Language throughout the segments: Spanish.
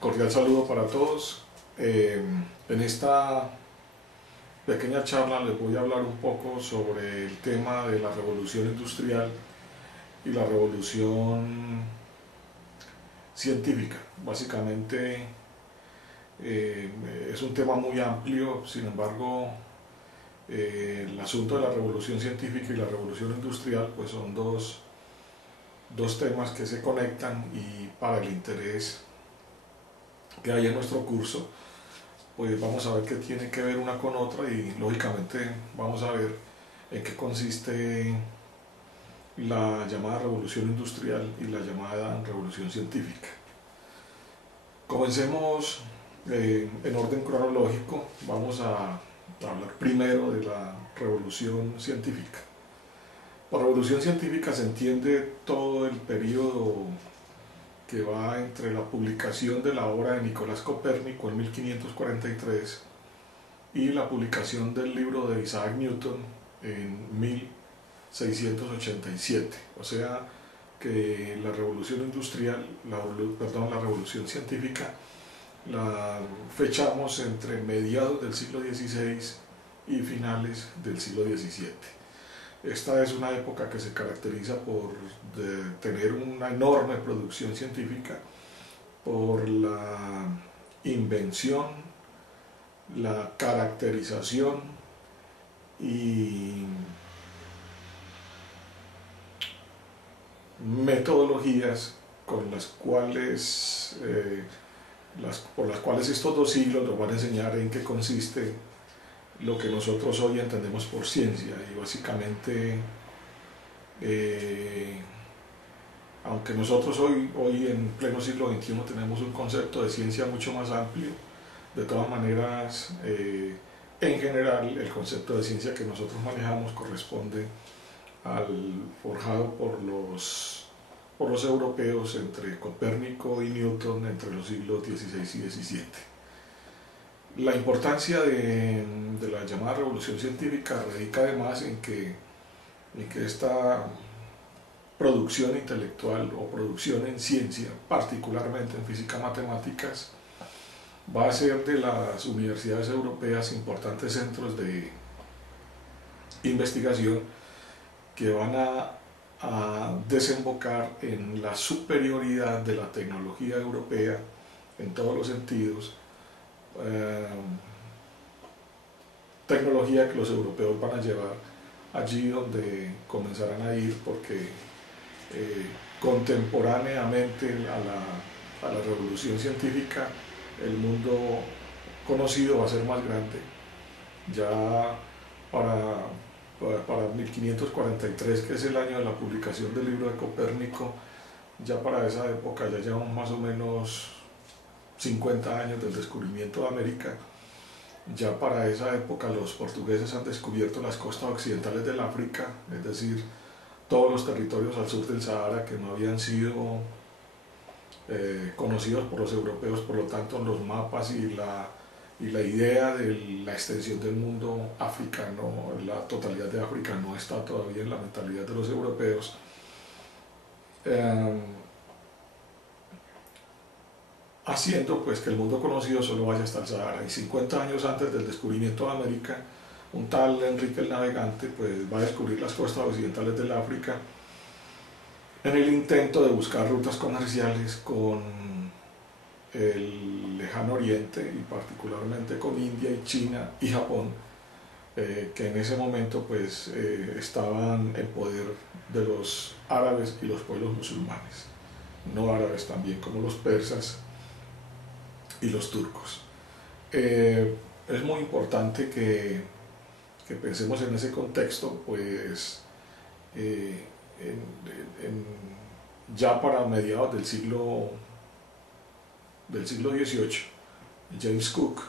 Cordial saludo para todos. En esta pequeña charla les voy a hablar un poco sobre el tema de la revolución industrial y la revolución científica. Básicamente es un tema muy amplio, sin embargo el asunto de la revolución científica y la revolución industrial pues son dos temas que se conectan, y para el interés que hay en nuestro curso pues vamos a ver qué tiene que ver una con otra, y lógicamente vamos a ver en qué consiste la llamada revolución industrial y la llamada revolución científica. Comencemos en orden cronológico. Vamos a hablar primero de la revolución científica. Por revolución científica se entiende todo el periodo que va entre la publicación de la obra de Nicolás Copérnico en 1543 y la publicación del libro de Isaac Newton en 1687. O sea que la revolución industrial, la revolución científica, la fechamos entre mediados del siglo XVI y finales del siglo XVII. Esta es una época que se caracteriza por tener una enorme producción científica, por la invención, la caracterización y metodologías con las cuales, por las cuales estos dos siglos nos van a enseñar en qué consiste lo que nosotros hoy entendemos por ciencia. Y básicamente, aunque nosotros hoy en pleno siglo XXI tenemos un concepto de ciencia mucho más amplio, de todas maneras, en general el concepto de ciencia que nosotros manejamos corresponde al forjado por los europeos entre Copérnico y Newton entre los siglos XVI y XVII. La importancia de la llamada revolución científica radica además en que esta producción intelectual o producción en ciencia, particularmente en física matemáticas, va a ser de las universidades europeas importantes centros de investigación que van a desembocar en la superioridad de la tecnología europea en todos los sentidos. Tecnología que los europeos van a llevar allí donde comenzarán a ir, porque contemporáneamente a la revolución científica el mundo conocido va a ser más grande. Ya para 1543, que es el año de la publicación del libro de Copérnico, ya para esa época ya llevamos más o menos 50 años del descubrimiento de América. Ya para esa época los portugueses han descubierto las costas occidentales del África, es decir, todos los territorios al sur del Sahara que no habían sido conocidos por los europeos. Por lo tanto, en los mapas y la idea de la extensión del mundo africano, la totalidad de África, no está todavía en la mentalidad de los europeos. Haciendo pues que el mundo conocido solo vaya hasta el Sahara. Y 50 años antes del descubrimiento de América, un tal Enrique el Navegante pues va a descubrir las costas occidentales del África en el intento de buscar rutas comerciales con el lejano oriente, y particularmente con India y China y Japón, que en ese momento pues estaban en poder de los árabes y los pueblos musulmanes, no árabes también, como los persas y los turcos. Es muy importante que pensemos en ese contexto, pues ya para mediados del siglo XVIII, James Cook,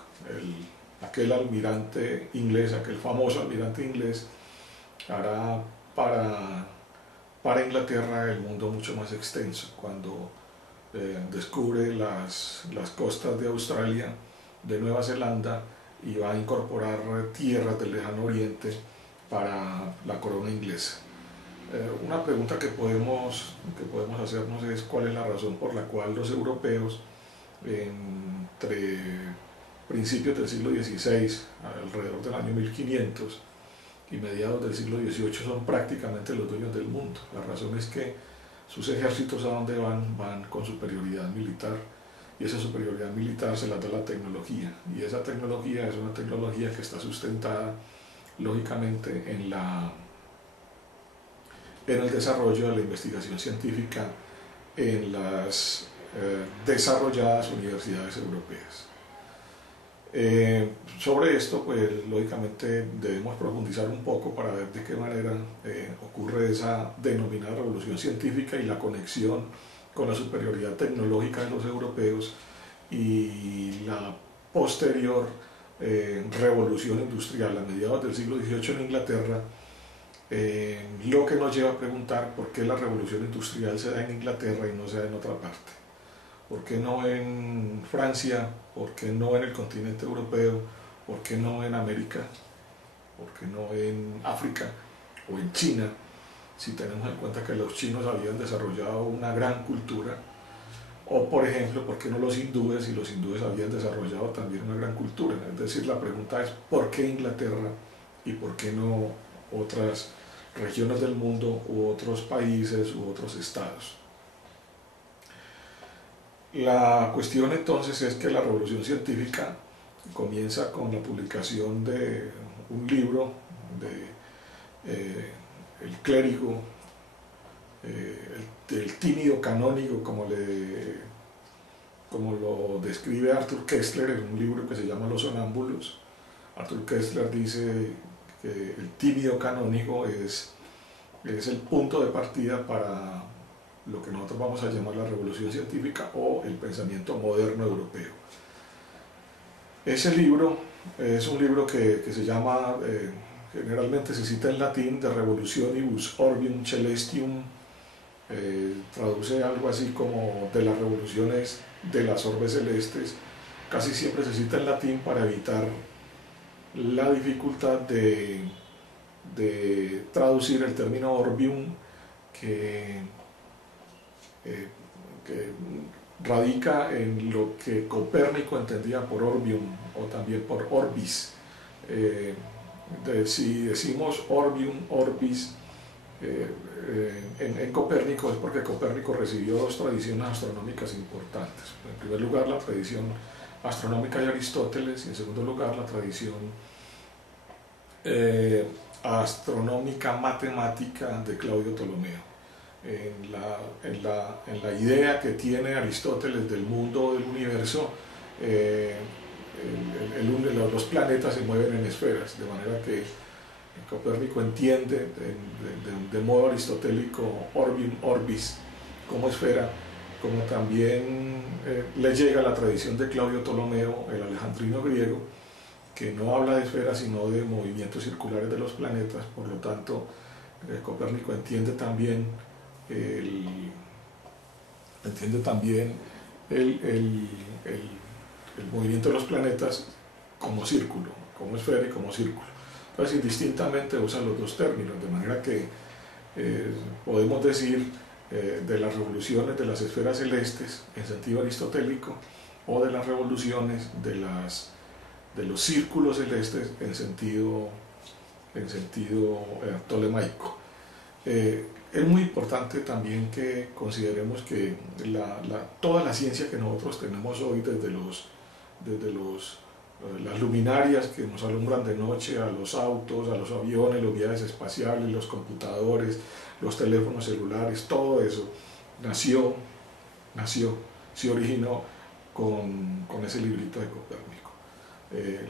aquel almirante inglés, aquel famoso almirante inglés, hará para Inglaterra el mundo mucho más extenso, cuando descubre las costas de Australia, de Nueva Zelanda, y va a incorporar tierras del lejano oriente para la corona inglesa. Una pregunta que podemos hacernos es cuál es la razón por la cual los europeos entre principios del siglo XVI, alrededor del año 1500, y mediados del siglo XVIII son prácticamente los dueños del mundo. La razón es que sus ejércitos a donde van con superioridad militar, y esa superioridad militar se la da la tecnología, y esa tecnología es una tecnología que está sustentada lógicamente en el desarrollo de la investigación científica en las desarrolladas universidades europeas. Sobre esto, pues lógicamente debemos profundizar un poco para ver de qué manera ocurre esa denominada revolución científica y la conexión con la superioridad tecnológica de los europeos y la posterior revolución industrial a mediados del siglo XVIII en Inglaterra, lo que nos lleva a preguntar por qué la revolución industrial se da en Inglaterra y no se da en otra parte. ¿Por qué no en Francia? ¿Por qué no en el continente europeo? ¿Por qué no en América? ¿Por qué no en África o en China? Si tenemos en cuenta que los chinos habían desarrollado una gran cultura. O por ejemplo, ¿por qué no los hindúes? Y los hindúes habían desarrollado también una gran cultura. Es decir, la pregunta es ¿por qué Inglaterra y por qué no otras regiones del mundo u otros países u otros estados? La cuestión entonces es que la revolución científica comienza con la publicación de un libro de el clérigo, el tímido canónigo, como lo describe Arthur Koestler en un libro que se llama Los Sonámbulos. Arthur Koestler dice que el tímido canónigo es el punto de partida para lo que nosotros vamos a llamar la revolución científica o el pensamiento moderno europeo. Ese libro es un libro que se llama, generalmente se cita en latín, De Revolutionibus Orbium Celestium, traduce algo así como de las revoluciones de las orbes celestes. Casi siempre se cita en latín para evitar la dificultad de traducir el término orbium, que radica en lo que Copérnico entendía por orbium o también por orbis. Si decimos orbium, orbis, en Copérnico es porque Copérnico recibió dos tradiciones astronómicas importantes. En primer lugar, la tradición astronómica de Aristóteles y en segundo lugar, la tradición astronómica matemática de Claudio Ptolomeo. En la idea que tiene Aristóteles del mundo, del universo, los planetas se mueven en esferas, de manera que Copérnico entiende de modo aristotélico orbium orbis como esfera, como también le llega la tradición de Claudio Ptolomeo, el alejandrino griego, que no habla de esferas sino de movimientos circulares de los planetas. Por lo tanto, Copérnico entiende también el movimiento de los planetas como círculo, como esfera y como círculo. Entonces, indistintamente usa los dos términos, de manera que podemos decir de las revoluciones de las esferas celestes en sentido aristotélico o de las revoluciones de los círculos celestes en sentido ptolemaico. Es muy importante también que consideremos que toda la ciencia que nosotros tenemos hoy, desde las luminarias que nos alumbran de noche, a los autos, a los aviones, los viajes espaciales, los computadores, los teléfonos celulares, todo eso se originó con ese librito de Copérnico.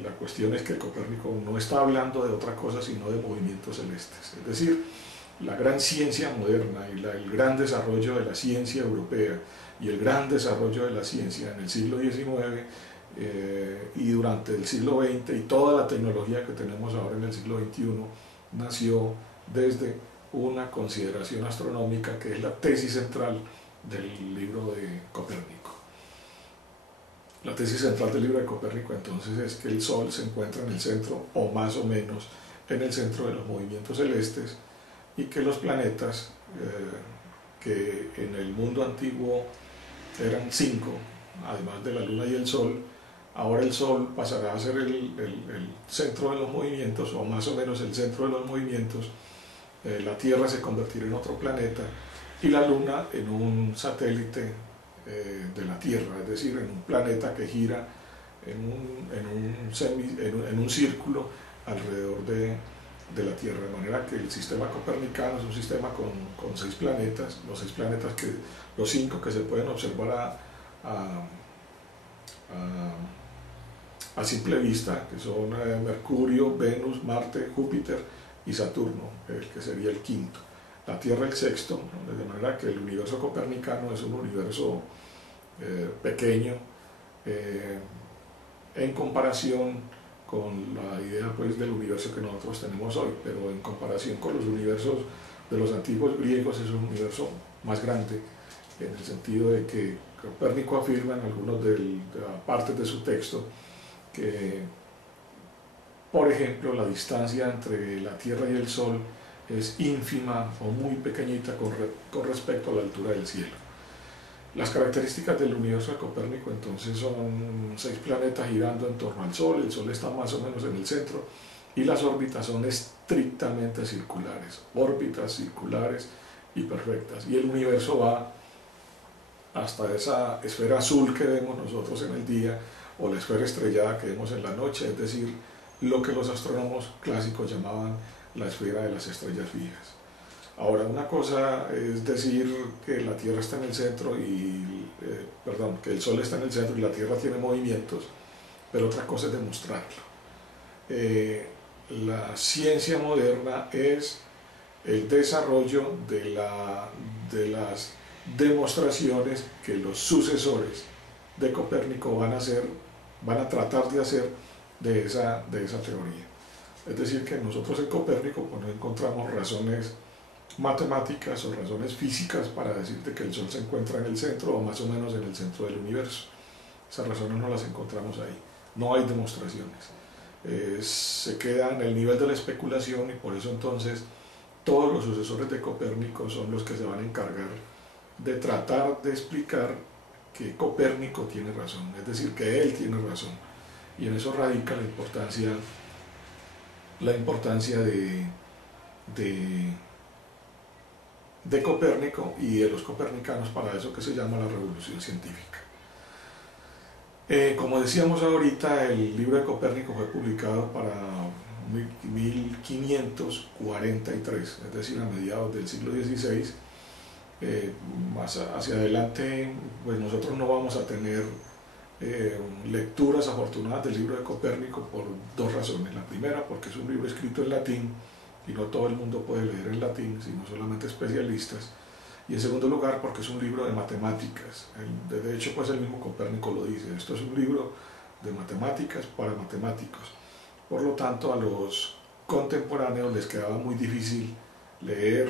La cuestión es que Copérnico no está hablando de otra cosa sino de movimientos celestes, es decir, la gran ciencia moderna y el gran desarrollo de la ciencia europea y el gran desarrollo de la ciencia en el siglo XIX y durante el siglo XX y toda la tecnología que tenemos ahora en el siglo XXI nació desde una consideración astronómica que es la tesis central del libro de Copérnico. La tesis central del libro de Copérnico entonces es que el Sol se encuentra en el centro, o más o menos en el centro de los movimientos celestes, y que los planetas, que en el mundo antiguo eran 5, además de la Luna y el Sol. Ahora el Sol pasará a ser el centro de los movimientos, o más o menos el centro de los movimientos. La Tierra se convertirá en otro planeta y la Luna en un satélite de la Tierra, es decir, en un planeta que gira en un círculo alrededor de la Tierra, de manera que el sistema copernicano es un sistema con 6 planetas, los 5 que se pueden observar a simple vista, que son Mercurio, Venus, Marte, Júpiter y Saturno, que sería el quinto. La Tierra el sexto, ¿no? De manera que el universo copernicano es un universo pequeño en comparación con la idea pues, del universo que nosotros tenemos hoy, pero en comparación con los universos de los antiguos griegos es un universo más grande, en el sentido de que Copérnico afirma en algunas de las partes de su texto que, por ejemplo, la distancia entre la Tierra y el Sol es ínfima o muy pequeñita con respecto a la altura del cielo. Las características del universo de Copérnico entonces son 6 planetas girando en torno al Sol, el Sol está más o menos en el centro y las órbitas son estrictamente circulares, órbitas circulares y perfectas, y el universo va hasta esa esfera azul que vemos nosotros en el día o la esfera estrellada que vemos en la noche, es decir, lo que los astrónomos clásicos llamaban la esfera de las estrellas fijas. Ahora, una cosa es decir que la Tierra está en el centro que el Sol está en el centro y la Tierra tiene movimientos, pero otra cosa es demostrarlo. La ciencia moderna es el desarrollo de las demostraciones que los sucesores de Copérnico van a tratar de hacer de esa teoría. Es decir, que nosotros en Copérnico pues, no encontramos razones matemáticas o razones físicas para decirte que el Sol se encuentra en el centro o más o menos en el centro del universo. Esas razones no las encontramos ahí, no hay demostraciones. Se queda en el nivel de la especulación y por eso entonces todos los sucesores de Copérnico son los que se van a encargar de tratar de explicar que Copérnico tiene razón, es decir, que él tiene razón. Y en eso radica la importancia de Copérnico y de los copernicanos para eso que se llama la revolución científica. Como decíamos ahorita, el libro de Copérnico fue publicado para 1543, es decir, a mediados del siglo XVI. Más hacia adelante, pues nosotros no vamos a tener lecturas afortunadas del libro de Copérnico por 2 razones. La primera, porque es un libro escrito en latín y no todo el mundo puede leer en latín, sino solamente especialistas. Y en segundo lugar, porque es un libro de matemáticas. De hecho, pues el mismo Copérnico lo dice, esto es un libro de matemáticas para matemáticos. Por lo tanto, a los contemporáneos les quedaba muy difícil leer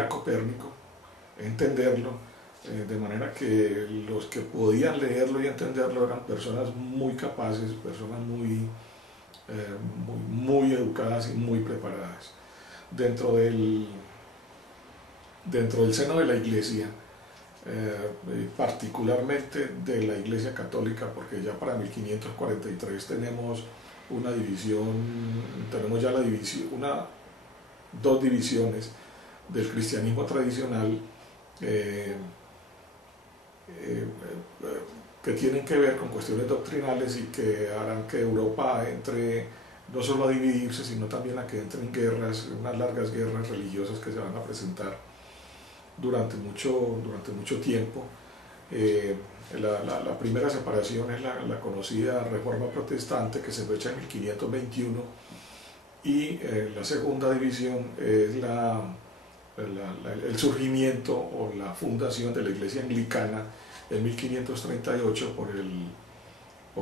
a Copérnico, entenderlo, de manera que los que podían leerlo y entenderlo eran personas muy capaces, personas muy educadas y muy preparadas. Dentro del seno de la Iglesia, particularmente de la Iglesia Católica, porque ya para 1543 tenemos una división, tenemos ya dos divisiones del cristianismo tradicional que tienen que ver con cuestiones doctrinales y que harán que Europa entre no solo a dividirse, sino también a que entren guerras, unas largas guerras religiosas que se van a presentar durante mucho tiempo. La primera separación es la conocida Reforma Protestante, que se fecha en 1521, y la segunda división es el surgimiento o la fundación de la Iglesia Anglicana en 1538 por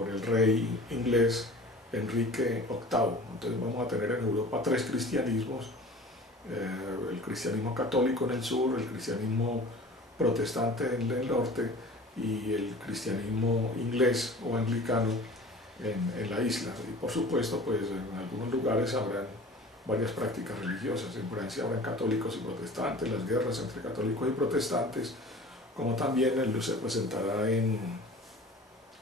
el rey inglés Enrique VIII. Entonces vamos a tener en Europa 3 cristianismos: el cristianismo católico en el sur, el cristianismo protestante en el norte y el cristianismo inglés o anglicano en la isla. Y por supuesto, pues en algunos lugares habrán varias prácticas religiosas. En Francia habrán católicos y protestantes, las guerras entre católicos y protestantes como también se presentará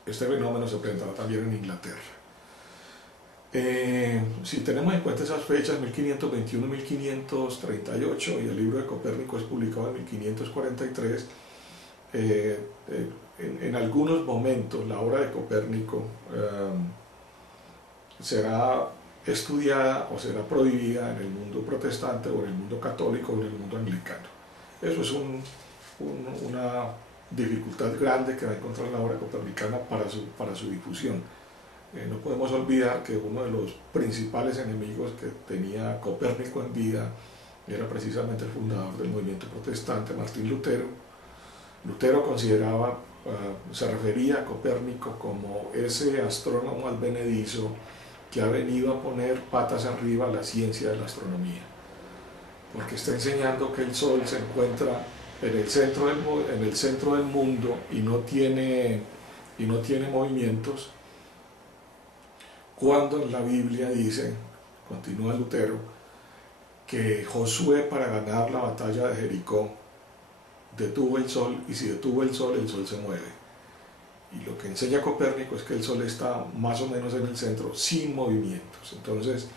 este fenómeno se presentará también en Inglaterra. Si tenemos en cuenta esas fechas, 1521-1538, y el libro de Copérnico es publicado en 1543, en algunos momentos la obra de Copérnico será estudiada o será prohibida en el mundo protestante o en el mundo católico o en el mundo anglicano. Eso es una dificultad grande que va a encontrar la obra copernicana para su difusión. No podemos olvidar que uno de los principales enemigos que tenía Copérnico en vida era precisamente el fundador del movimiento protestante, Martín Lutero. Lutero consideraba, se refería a Copérnico como ese astrónomo advenedizo que ha venido a poner patas arriba a la ciencia de la astronomía, porque está enseñando que el Sol se encuentra en el centro del mundo y no tiene movimientos, cuando en la Biblia dice, continúa Lutero, que Josué, para ganar la batalla de Jericó, detuvo el Sol, y si detuvo el Sol se mueve. Y lo que enseña Copérnico es que el Sol está más o menos en el centro, sin movimientos. Entonces,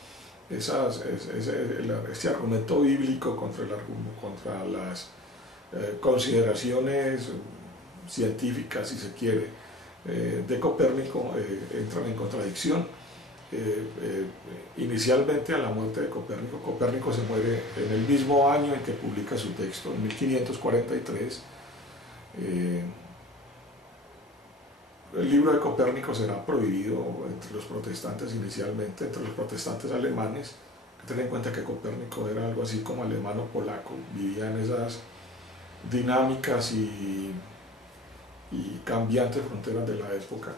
este argumento bíblico contra las consideraciones científicas, si se quiere, de Copérnico, entran en contradicción. Inicialmente, a la muerte de Copérnico, Copérnico se muere en el mismo año en que publica su texto, en 1543. El libro de Copérnico será prohibido entre los protestantes inicialmente, entre los protestantes alemanes. Hay que tener en cuenta que Copérnico era algo así como alemán o polaco, vivía en esas dinámicas y cambiantes fronteras de la época.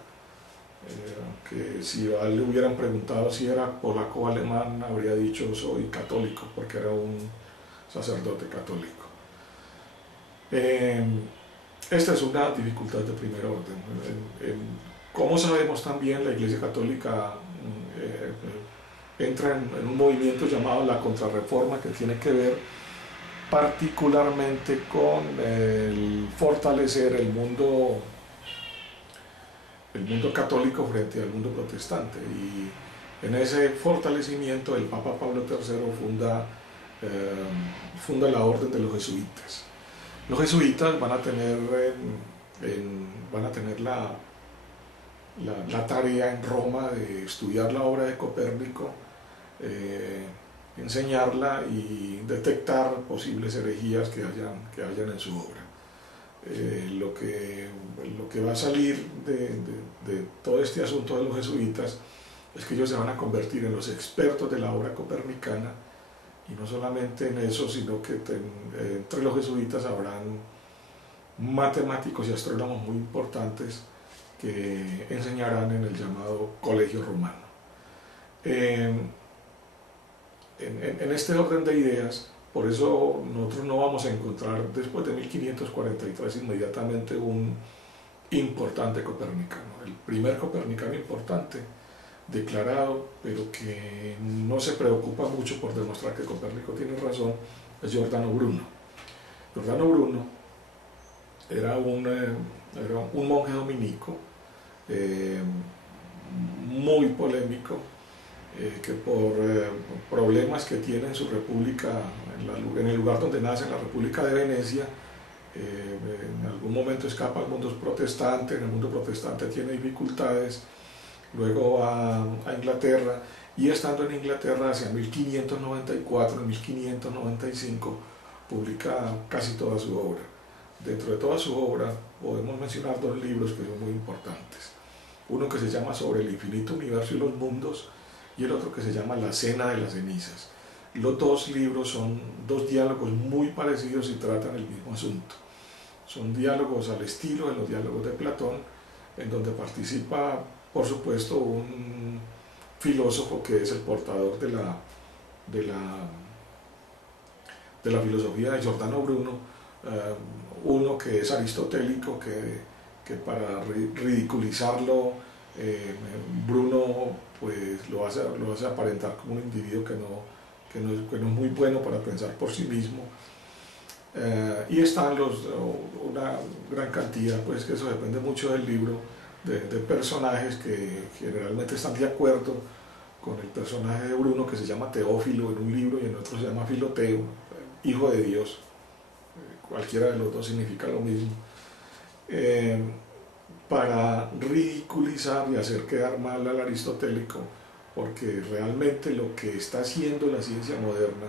Que si a él le hubieran preguntado si era polaco o alemán, habría dicho soy católico, porque era un sacerdote católico. Esta es una dificultad de primer orden. Como sabemos también, la Iglesia Católica entra en un movimiento llamado la Contrarreforma, que tiene que ver particularmente con el fortalecer el mundo católico frente al mundo protestante, y en ese fortalecimiento el Papa Pablo III funda la Orden de los Jesuitas. Los jesuitas van a tener la tarea en Roma de estudiar la obra de Copérnico, enseñarla y detectar posibles herejías que hayan en su obra. Lo que va a salir de todo este asunto de los jesuitas es que ellos se van a convertir en los expertos de la obra copernicana, y no solamente en eso, sino que entre los jesuitas habrán matemáticos y astrónomos muy importantes que enseñarán en el llamado Colegio Romano. En este orden de ideas, por eso nosotros no vamos a encontrar después de 1543 inmediatamente un importante copernicano. El primer copernicano importante declarado, pero que no se preocupa mucho por demostrar que Copérnico tiene razón, es Giordano Bruno. Giordano Bruno era un monje dominico, muy polémico, que por problemas que tiene en su república, en el lugar donde nace, en la República de Venecia, en algún momento escapa al mundo protestante, en el mundo protestante tiene dificultades, luego va a Inglaterra, y estando en Inglaterra hacia 1594 y 1595 publica casi toda su obra. Dentro de toda su obra podemos mencionar dos libros que son muy importantes. Uno que se llama Sobre el infinito universo y los mundos, y el otro que se llama La cena de las cenizas. Los dos libros son dos diálogos muy parecidos y tratan el mismo asunto. Son diálogos al estilo de los diálogos de Platón, en donde participa, por supuesto, un filósofo que es el portador de la filosofía de Giordano Bruno, uno que es aristotélico, que para ridiculizarlo, Bruno pues lo hace aparentar como un individuo que no es muy bueno para pensar por sí mismo. Y están una gran cantidad, pues que eso depende mucho del libro, de personajes que generalmente están de acuerdo con el personaje de Bruno, que se llama Teófilo en un libro y en otro se llama Filoteo, hijo de Dios. Cualquiera de los dos significa lo mismo. Para ridiculizar y hacer quedar mal al aristotélico, porque realmente lo que está haciendo la ciencia moderna,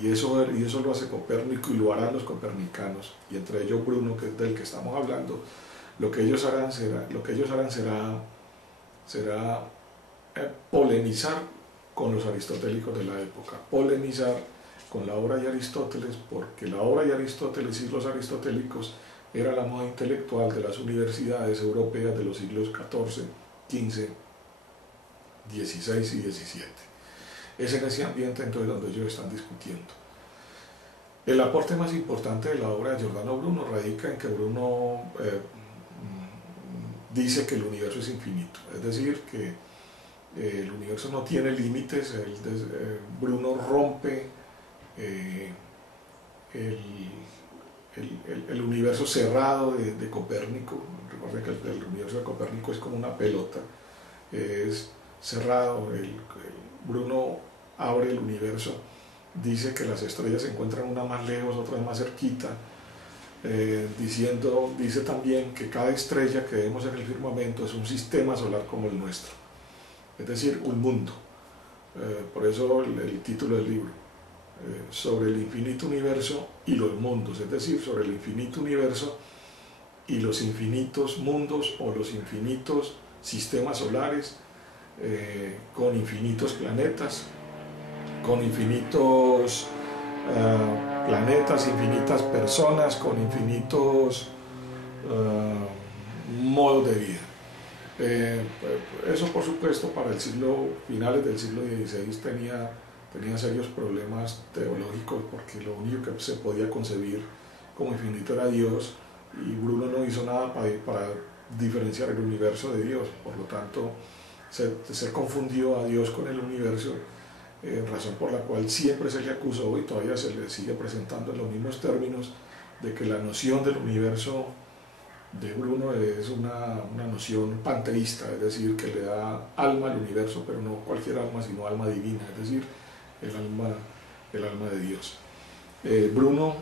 y eso lo hace Copérnico y lo harán los copernicanos, y entre ellos Bruno, que es del que estamos hablando, lo que ellos harán será polemizar con los aristotélicos de la época, polemizar con la obra de Aristóteles, porque la obra de Aristóteles y los aristotélicos era la moda intelectual de las universidades europeas de los siglos XIV, XV, XVI y XVII. Es en ese ambiente entonces donde ellos están discutiendo. El aporte más importante de la obra de Giordano Bruno radica en que Bruno dice que el universo es infinito, es decir, que el universo no tiene límites. Bruno rompe el universo cerrado de Copérnico. Recuerden que el universo de Copérnico es como una pelota, es cerrado. Bruno abre el universo, dice que las estrellas se encuentran una más lejos, otra más cerquita, dice también que cada estrella que vemos en el firmamento es un sistema solar como el nuestro, es decir, un mundo. Por eso el título del libro, sobre el infinito universo y los mundos, es decir, sobre el infinito universo y los infinitos mundos o los infinitos sistemas solares, con infinitos planetas, con infinitos planetas, infinitas personas, con infinitos modos de vida. Eso, por supuesto, para finales del siglo XVI tenía serios problemas teológicos, porque lo único que se podía concebir como infinito era Dios, y Bruno no hizo nada para diferenciar el universo de Dios. Por lo tanto, se confundió a Dios con el universo, razón por la cual siempre se le acusó y todavía se le sigue presentando en los mismos términos de que la noción del universo de Bruno es una noción panteísta, es decir, que le da alma al universo, pero no cualquier alma, sino alma divina, es decir, el alma de Dios. Bruno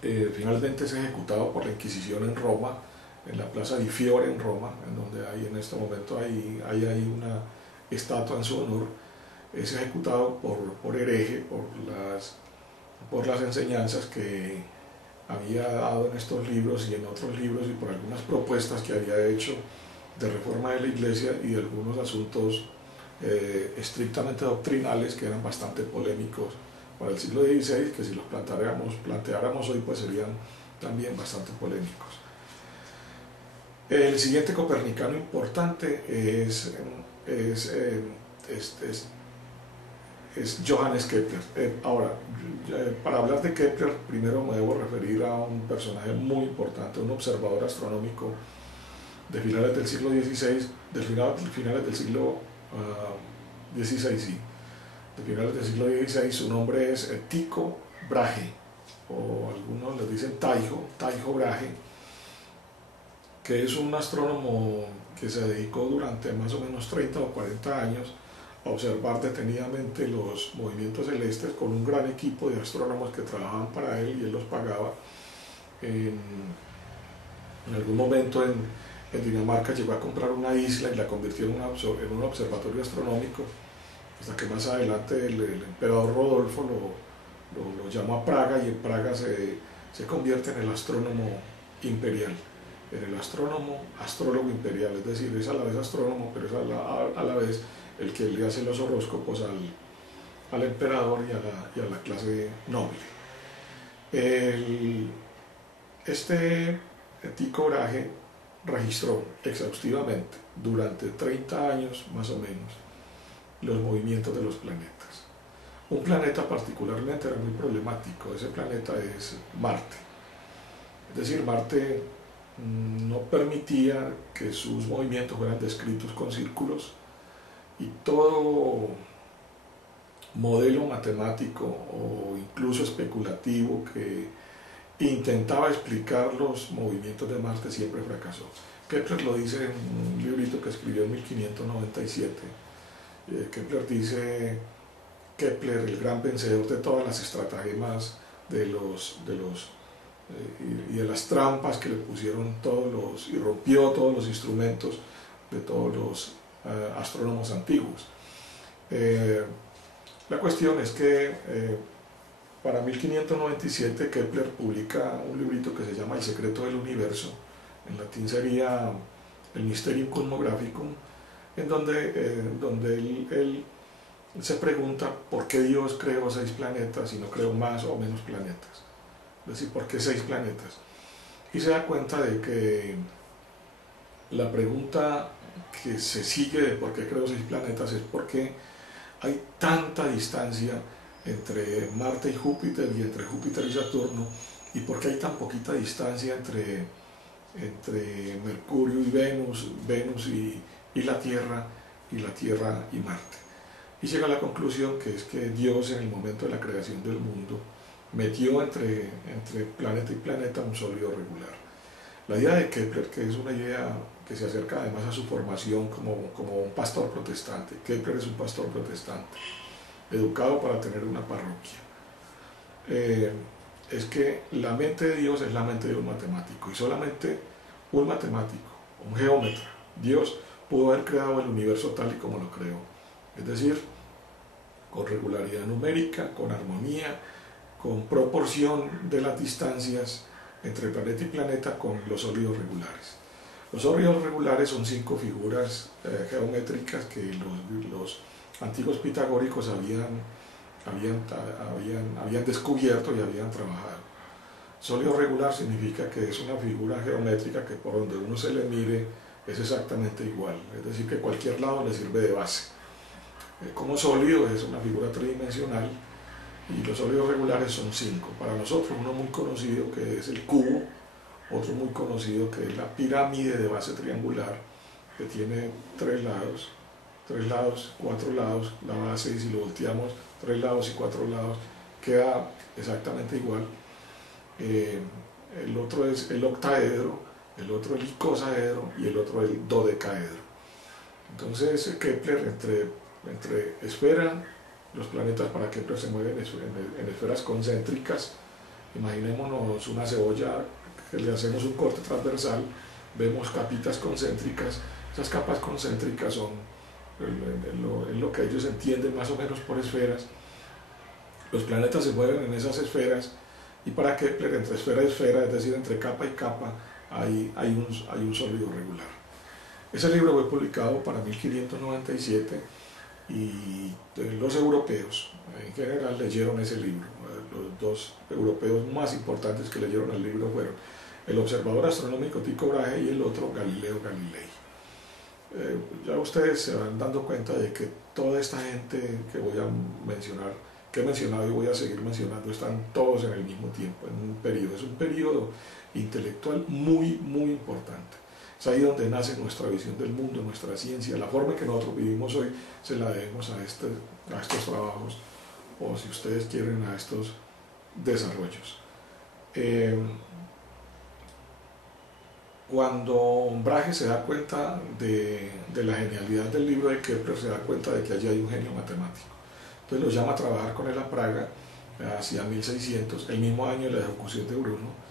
finalmente es ejecutado por la Inquisición en Roma, en la Plaza di Fiore en Roma, en donde en este momento hay una estatua en su honor. Es ejecutado por hereje, por las enseñanzas que había dado en estos libros y en otros libros, y por algunas propuestas que había hecho de reforma de la Iglesia y de algunos asuntos estrictamente doctrinales que eran bastante polémicos para el siglo XVI, que si los planteáramos hoy, pues serían también bastante polémicos. El siguiente copernicano importante es Johannes Kepler. Ahora, para hablar de Kepler, primero me debo referir a un personaje muy importante, un observador astronómico de finales del siglo XVI, finales del siglo XVI, sí, de finales del siglo XVI. Su nombre es Tycho Brahe, o algunos le dicen Tycho Brahe, que es un astrónomo que se dedicó durante más o menos 30 o 40 años a observar detenidamente los movimientos celestes con un gran equipo de astrónomos que trabajaban para él, y él los pagaba. En algún momento en Dinamarca llegó a comprar una isla y la convirtió en un observatorio astronómico, hasta que más adelante el emperador Rodolfo lo llamó a Praga, y en Praga se convierte en el astrónomo imperial, en el astrólogo imperial, es decir, es a la vez astrónomo, pero es a la vez el que le hace los horóscopos al emperador y a la clase noble. Tycho Brahe registró exhaustivamente durante 30 años más o menos los movimientos de los planetas. Un planeta particularmente era muy problemático. Ese planeta es Marte. Es decir, Marte no permitía que sus movimientos fueran descritos con círculos, y todo modelo matemático o incluso especulativo que intentaba explicar los movimientos de Marte siempre fracasó. Kepler lo dice en un librito que escribió en 1597. Kepler dice, Kepler, el gran vencedor de todas las estratagemas y de las trampas que le pusieron y rompió todos los instrumentos de todos los astrónomos antiguos. La cuestión es que para 1597 Kepler publica un librito que se llama El secreto del universo, en latín sería el Mysterium Cosmographicum, en donde él se pregunta por qué Dios creó 6 planetas y no creó más o menos planetas. Es decir, ¿por qué 6 planetas? Y se da cuenta de que la pregunta que se sigue de por qué creó 6 planetas es por qué hay tanta distancia entre Marte y Júpiter y entre Júpiter y Saturno, y por qué hay tan poquita distancia entre Mercurio y Venus y la Tierra y Marte. Y llega a la conclusión que es que Dios, en el momento de la creación del mundo, metió entre planeta y planeta un sólido regular. La idea de Kepler, que es una idea que se acerca además a su formación como un pastor protestante. Kepler es un pastor protestante, educado para tener una parroquia. Es que la mente de Dios es la mente de un matemático, y solamente un matemático, un geómetra, Dios, pudo haber creado el universo tal y como lo creó. Es decir, con regularidad numérica, con armonía, con proporción de las distancias entre planeta y planeta con los sólidos regulares. Los sólidos regulares son 5 figuras geométricas que los antiguos pitagóricos habían descubierto y habían trabajado. Sólido regular significa que es una figura geométrica que por donde uno se le mire es exactamente igual, es decir, que cualquier lado le sirve de base. Como sólido es una figura tridimensional, y los sólidos regulares son 5. Para nosotros, uno muy conocido que es el cubo, otro muy conocido que es la pirámide de base triangular, que tiene 3 lados, 4 lados, la base, y si lo volteamos 3 lados y 4 lados, queda exactamente igual. El otro es el octaedro, el otro el icosaedro y el otro el dodecaedro. Entonces Kepler, entre esfera, los planetas para Kepler se mueven en esferas concéntricas. Imaginémonos una cebolla que le hacemos un corte transversal, vemos capitas concéntricas. Esas capas concéntricas son en lo que ellos entienden más o menos por esferas. Los planetas se mueven en esas esferas, y para Kepler, entre esfera y esfera, es decir, entre capa y capa, hay un sólido regular. Ese libro fue publicado para 1597, y los europeos en general leyeron ese libro. Los 2 europeos más importantes que leyeron el libro fueron el observador astronómico Tycho Brahe y el otro Galileo Galilei. Ya ustedes se van dando cuenta de que toda esta gente que voy a mencionar, que he mencionado y voy a seguir mencionando, están todos en el mismo tiempo, en un periodo. Es un periodo intelectual muy, muy importante. Es ahí donde nace nuestra visión del mundo, nuestra ciencia. La forma en que nosotros vivimos hoy se la debemos a estos trabajos, o si ustedes quieren, a estos desarrollos. Cuando Brahe se da cuenta de la genialidad del libro de Kepler, se da cuenta de que allí hay un genio matemático. Entonces lo llama a trabajar con él a Praga, hacia 1600, el mismo año de la ejecución de Bruno.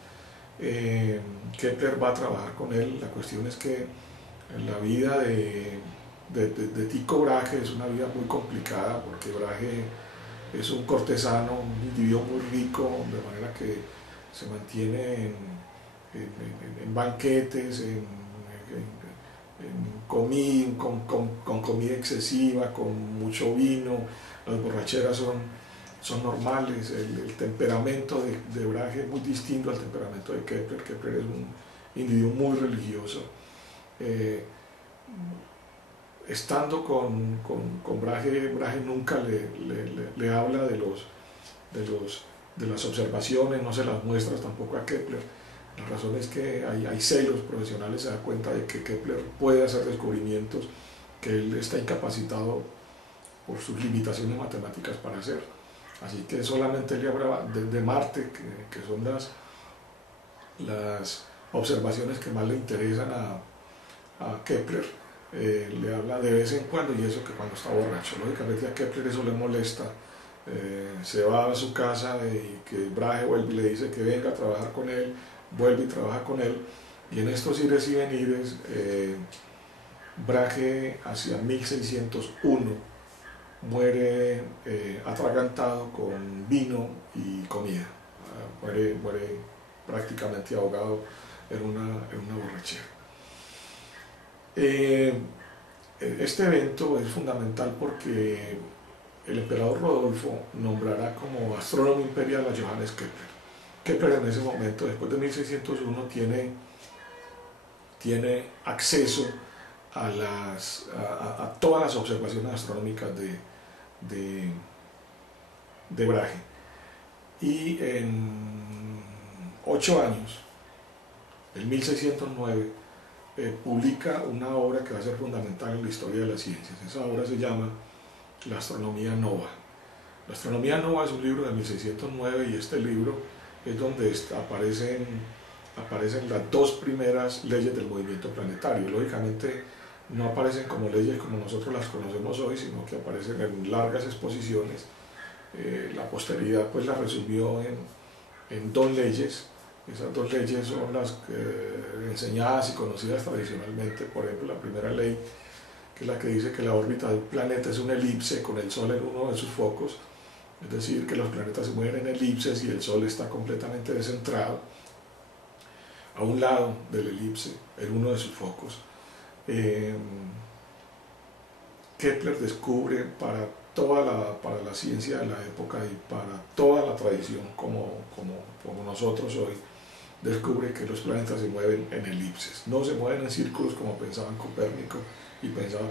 Kepler va a trabajar con él. La cuestión es que la vida de Tycho Brahe es una vida muy complicada, porque Brahe es un cortesano, un individuo muy rico, de manera que se mantiene en banquetes, con comida excesiva, con mucho vino. Las borracheras son normales. El temperamento de Brahe es muy distinto al temperamento de Kepler. Kepler es un individuo muy religioso. Estando con Brahe nunca le habla de las observaciones, no se las muestra tampoco a Kepler. La razón es que hay celos profesionales. Se da cuenta de que Kepler puede hacer descubrimientos que él está incapacitado por sus limitaciones matemáticas para hacer. Así que solamente le hablaba de Marte, que son las observaciones que más le interesan a Kepler. Le habla de vez en cuando, y eso que cuando está borracho. Lógicamente a Kepler eso le molesta. Se va a su casa y que Brahe vuelve y le dice que venga a trabajar con él, vuelve y trabaja con él, y en estos ires y venires Brahe hacia 1601 muere atragantado con vino y comida. Muere prácticamente ahogado en una borrachera. Este evento es fundamental porque el emperador Rodolfo nombrará como astrónomo imperial a Johannes Kepler. Kepler en ese momento, después de 1601, tiene acceso a todas las observaciones astronómicas de Brahe. Y en 8 años, en 1609, publica una obra que va a ser fundamental en la historia de las ciencias. Esa obra se llama La Astronomía Nova. La Astronomía Nova es un libro de 1609 y este libro es donde aparecen las dos primeras leyes del movimiento planetario. Lógicamente no aparecen como leyes como nosotros las conocemos hoy, sino que aparecen en largas exposiciones. La posteridad pues las resumió en 2 leyes. Esas 2 leyes son las enseñadas y conocidas tradicionalmente. Por ejemplo, la primera ley, que es la que dice que la órbita de un planeta es una elipse con el Sol en uno de sus focos, es decir, que los planetas se mueven en elipses y el Sol está completamente descentrado a un lado de la elipse, en uno de sus focos. Kepler descubre para la ciencia de la época y para toda la tradición como nosotros hoy, descubre que los planetas se mueven en elipses, no se mueven en círculos como pensaban Copérnico y pensaba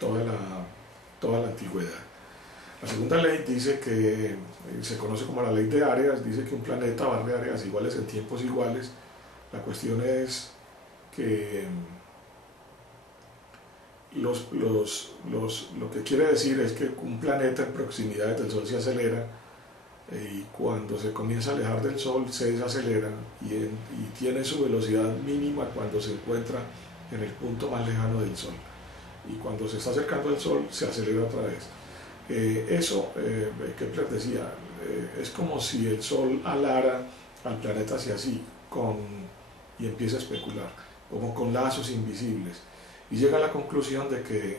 toda la antigüedad. La segunda ley dice que, se conoce como la ley de áreas, dice que un planeta barre áreas iguales en tiempos iguales. La cuestión es que lo que quiere decir es que un planeta en proximidades del Sol se acelera, y cuando se comienza a alejar del Sol se desacelera y tiene su velocidad mínima cuando se encuentra en el punto más lejano del Sol, y cuando se está acercando al Sol se acelera otra vez. Kepler decía, es como si el Sol alara al planeta hacia sí y empieza a especular, como con lazos invisibles, y llega a la conclusión de que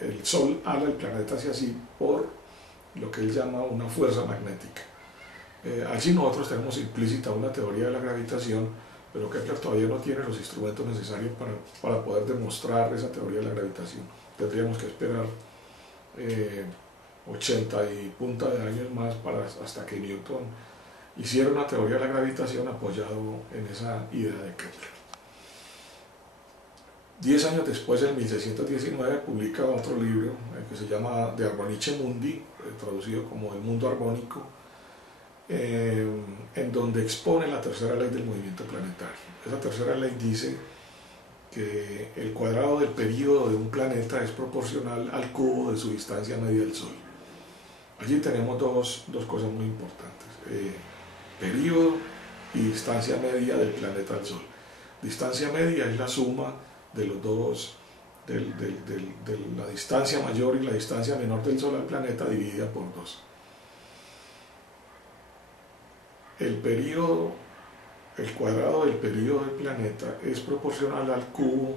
el Sol ala el planeta hacia sí por lo que él llama una fuerza magnética. Allí nosotros tenemos implícita una teoría de la gravitación, pero Kepler todavía no tiene los instrumentos necesarios para poder demostrar esa teoría de la gravitación. Tendríamos que esperar 80 y punta de años más hasta que Newton hiciera una teoría de la gravitación apoyado en esa idea de Kepler. 10 años después, en 1619, publica otro libro que se llama De Harmonice Mundi, traducido como El Mundo Armónico, en donde expone la tercera ley del movimiento planetario. Esa tercera ley dice que el cuadrado del período de un planeta es proporcional al cubo de su distancia media del Sol. Allí tenemos dos cosas muy importantes: período y distancia media del planeta al Sol. Distancia media es la suma de los dos, de la distancia mayor y la distancia menor del Sol al planeta dividida por 2. El cuadrado del período del planeta es proporcional al cubo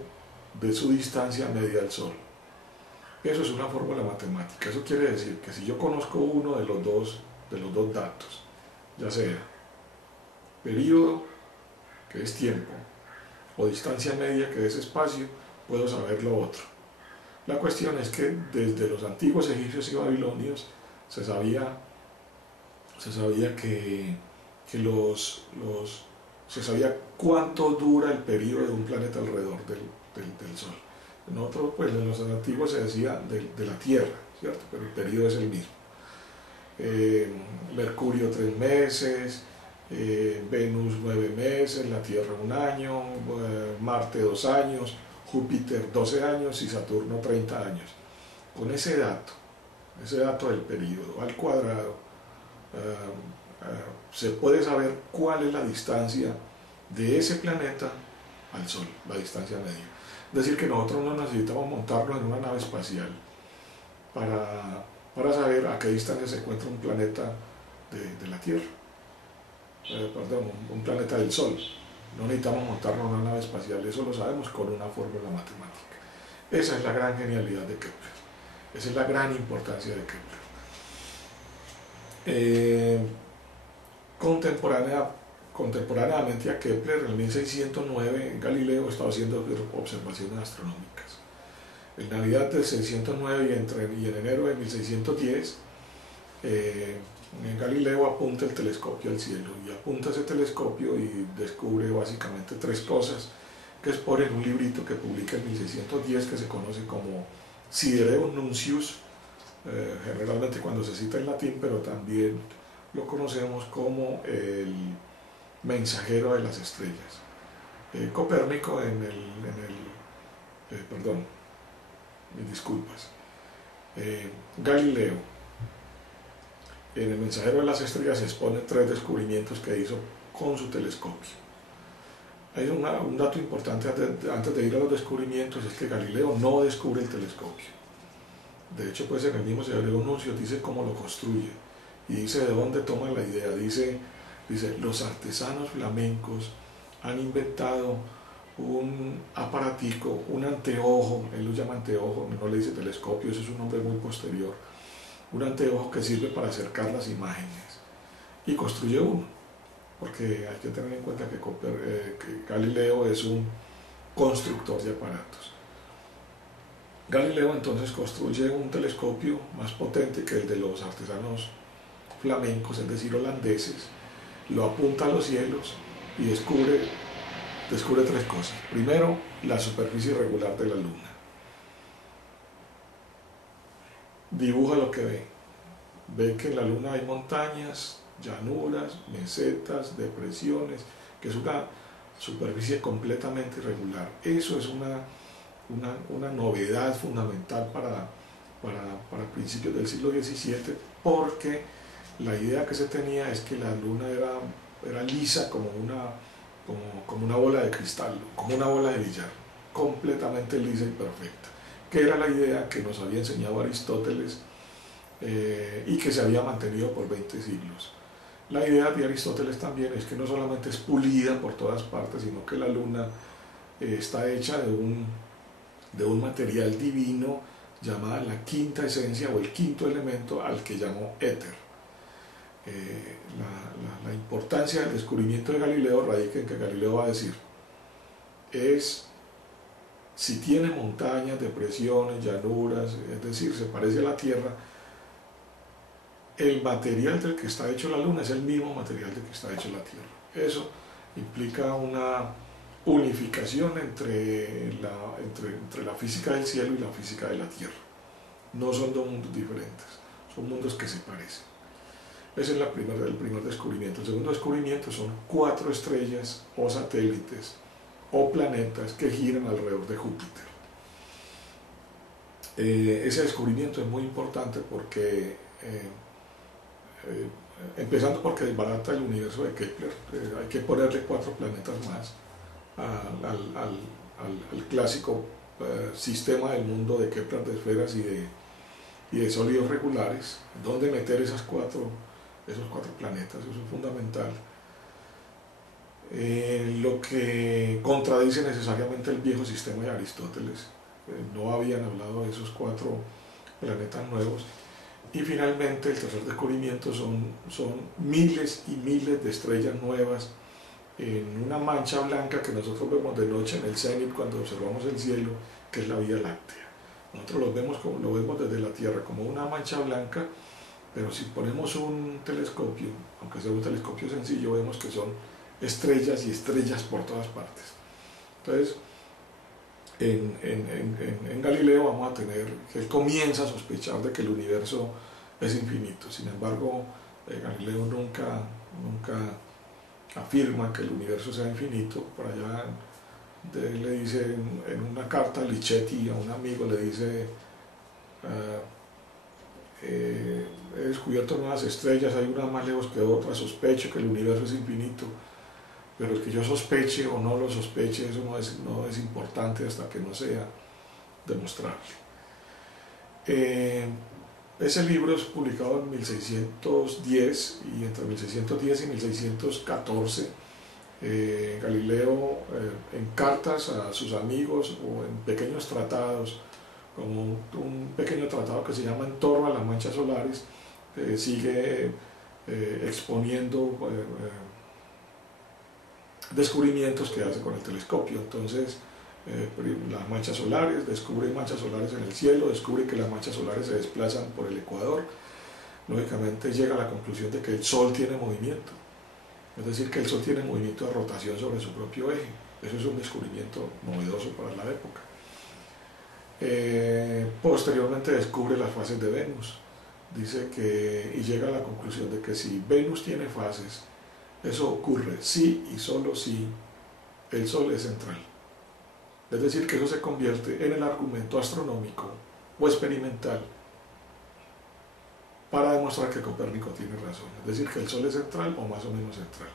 de su distancia media al Sol. Eso es una fórmula matemática. Eso quiere decir que si yo conozco uno de los dos datos, ya sea período, que es tiempo, o distancia media, que es espacio, puedo saber lo otro. La cuestión es que desde los antiguos egipcios y babilonios se sabía cuánto dura el periodo de un planeta alrededor del Sol. Nosotros, pues en los antiguos se decía de la Tierra, ¿cierto? Pero el periodo es el mismo. Mercurio 3 meses, Venus 9 meses, la Tierra 1 año, Marte 2 años, Júpiter 12 años y Saturno 30 años. con ese dato del período al cuadrado, se puede saber cuál es la distancia de ese planeta al Sol, la distancia media. Es decir, que nosotros no necesitamos montarnos en una nave espacial para saber a qué distancia se encuentra un planeta de la Tierra, perdón, un planeta del Sol. No necesitamos montarnos en una nave espacial, eso lo sabemos con una fórmula matemática. Esa es la gran genialidad de Kepler, esa es la gran importancia de Kepler. Contemporáneamente a Kepler, en 1609, Galileo estaba haciendo observaciones astronómicas. En Navidad del 609 y en enero de 1610, Galileo apunta el telescopio al cielo y apunta ese telescopio y descubre básicamente tres cosas que expone en un librito que publica en 1610 que se conoce como Sidereus Nuncius, generalmente cuando se cita en latín, pero también lo conocemos como el mensajero de las estrellas. Copérnico perdón, mis disculpas, Galileo en el mensajero de las estrellas expone tres descubrimientos que hizo con su telescopio. Hay un dato importante antes de ir a los descubrimientos, es que Galileo no descubre el telescopio. De hecho, pues en el mismo Sidereus Nuncius dice cómo lo construye y dice de dónde toma la idea. Dice los artesanos flamencos han inventado un aparatico, un anteojo, él lo llama anteojo, no le dice telescopio, eso es un nombre muy posterior, un anteojo que sirve para acercar las imágenes, y construye uno, porque hay que tener en cuenta que Galileo es un constructor de aparatos. Galileo entonces construye un telescopio más potente que el de los artesanos flamencos, es decir, holandeses, lo apunta a los cielos y descubre tres cosas. Primero, la superficie irregular de la Luna. Dibuja lo que ve. Ve que en la Luna hay montañas, llanuras, mesetas, depresiones, que es una superficie completamente irregular. Eso es una novedad fundamental para principios del siglo XVII, porque la idea que se tenía es que la Luna era lisa como una bola de cristal, como una bola de billar, completamente lisa y perfecta, que era la idea que nos había enseñado Aristóteles y que se había mantenido por 20 siglos. La idea de Aristóteles también es que no solamente es pulida por todas partes, sino que la Luna está hecha de un material divino llamada la quinta esencia o el quinto elemento, al que llamó éter. La importancia del descubrimiento de Galileo radica en que Galileo va a decir, si tiene montañas, depresiones, llanuras, es decir, se parece a la Tierra, el material del que está hecho la Luna es el mismo material del que está hecho la Tierra. Eso implica una unificación entre la física del cielo y la física de la Tierra. No son dos mundos diferentes, son mundos que se parecen. Ese es el primer descubrimiento. El segundo descubrimiento son 4 estrellas o satélites o planetas que giran alrededor de Júpiter. Ese descubrimiento es muy importante porque, empezando porque desbarata el universo de Kepler, hay que ponerle 4 planetas más al clásico sistema del mundo de Kepler de esferas y de sólidos regulares. ¿Dónde meter esos 4 planetas? Eso es fundamental. Lo que contradice necesariamente el viejo sistema de Aristóteles. No habían hablado de esos 4 planetas nuevos. Y finalmente el tercer descubrimiento son miles y miles de estrellas nuevas en una mancha blanca que nosotros vemos de noche en el cenit cuando observamos el cielo, que es la Vía Láctea. Nosotros lo vemos desde la Tierra como una mancha blanca, pero si ponemos un telescopio, aunque sea un telescopio sencillo, vemos que son estrellas y estrellas por todas partes. Entonces, en Galileo vamos a tener que él comienza a sospechar de que el universo es infinito. Sin embargo, Galileo nunca afirma que el universo sea infinito. Por allá le dice en una carta a Lichetti, a un amigo, le dice he descubierto nuevas estrellas, hay unas más lejos que otras, sospecho que el universo es infinito, pero el que yo sospeche o no lo sospeche, eso no es importante hasta que no sea demostrable. Ese libro es publicado en 1610 y entre 1610 y 1614 Galileo en cartas a sus amigos o en pequeños tratados, como un pequeño tratado que se llama En torno a las manchas solares, sigue exponiendo descubrimientos que hace con el telescopio. Entonces, las manchas solares, descubre manchas solares en el cielo, descubre que las manchas solares se desplazan por el ecuador, lógicamente llega a la conclusión de que el Sol tiene movimiento, es decir, que el Sol tiene movimiento de rotación sobre su propio eje. Eso es un descubrimiento novedoso para la época. Posteriormente descubre las fases de Venus, dice que, y llega a la conclusión de que si Venus tiene fases, eso ocurre si y solo si el Sol es central. Es decir, que eso se convierte en el argumento astronómico o experimental para demostrar que Copérnico tiene razón, es decir, que el Sol es central o más o menos central.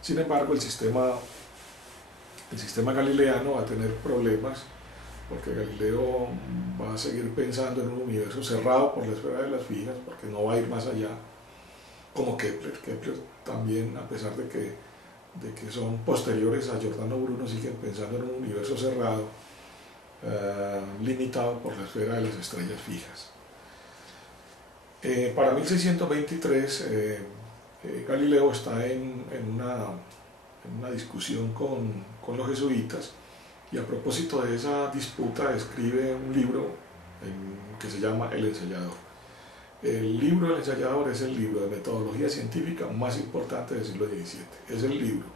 Sin embargo, el sistema galileano va a tener problemas, porque Galileo va a seguir pensando en un universo cerrado por la esfera de las fijas, porque no va a ir más allá, como Kepler. Kepler también, a pesar de que son posteriores a Giordano Bruno, siguen pensando en un universo cerrado, limitado por la esfera de las estrellas fijas. Para 1623, Galileo está en una discusión con los jesuitas, y a propósito de esa disputa escribe un libro que se llama El Ensayador. El libro del Ensayador es el libro de metodología científica más importante del siglo XVII. Es el libro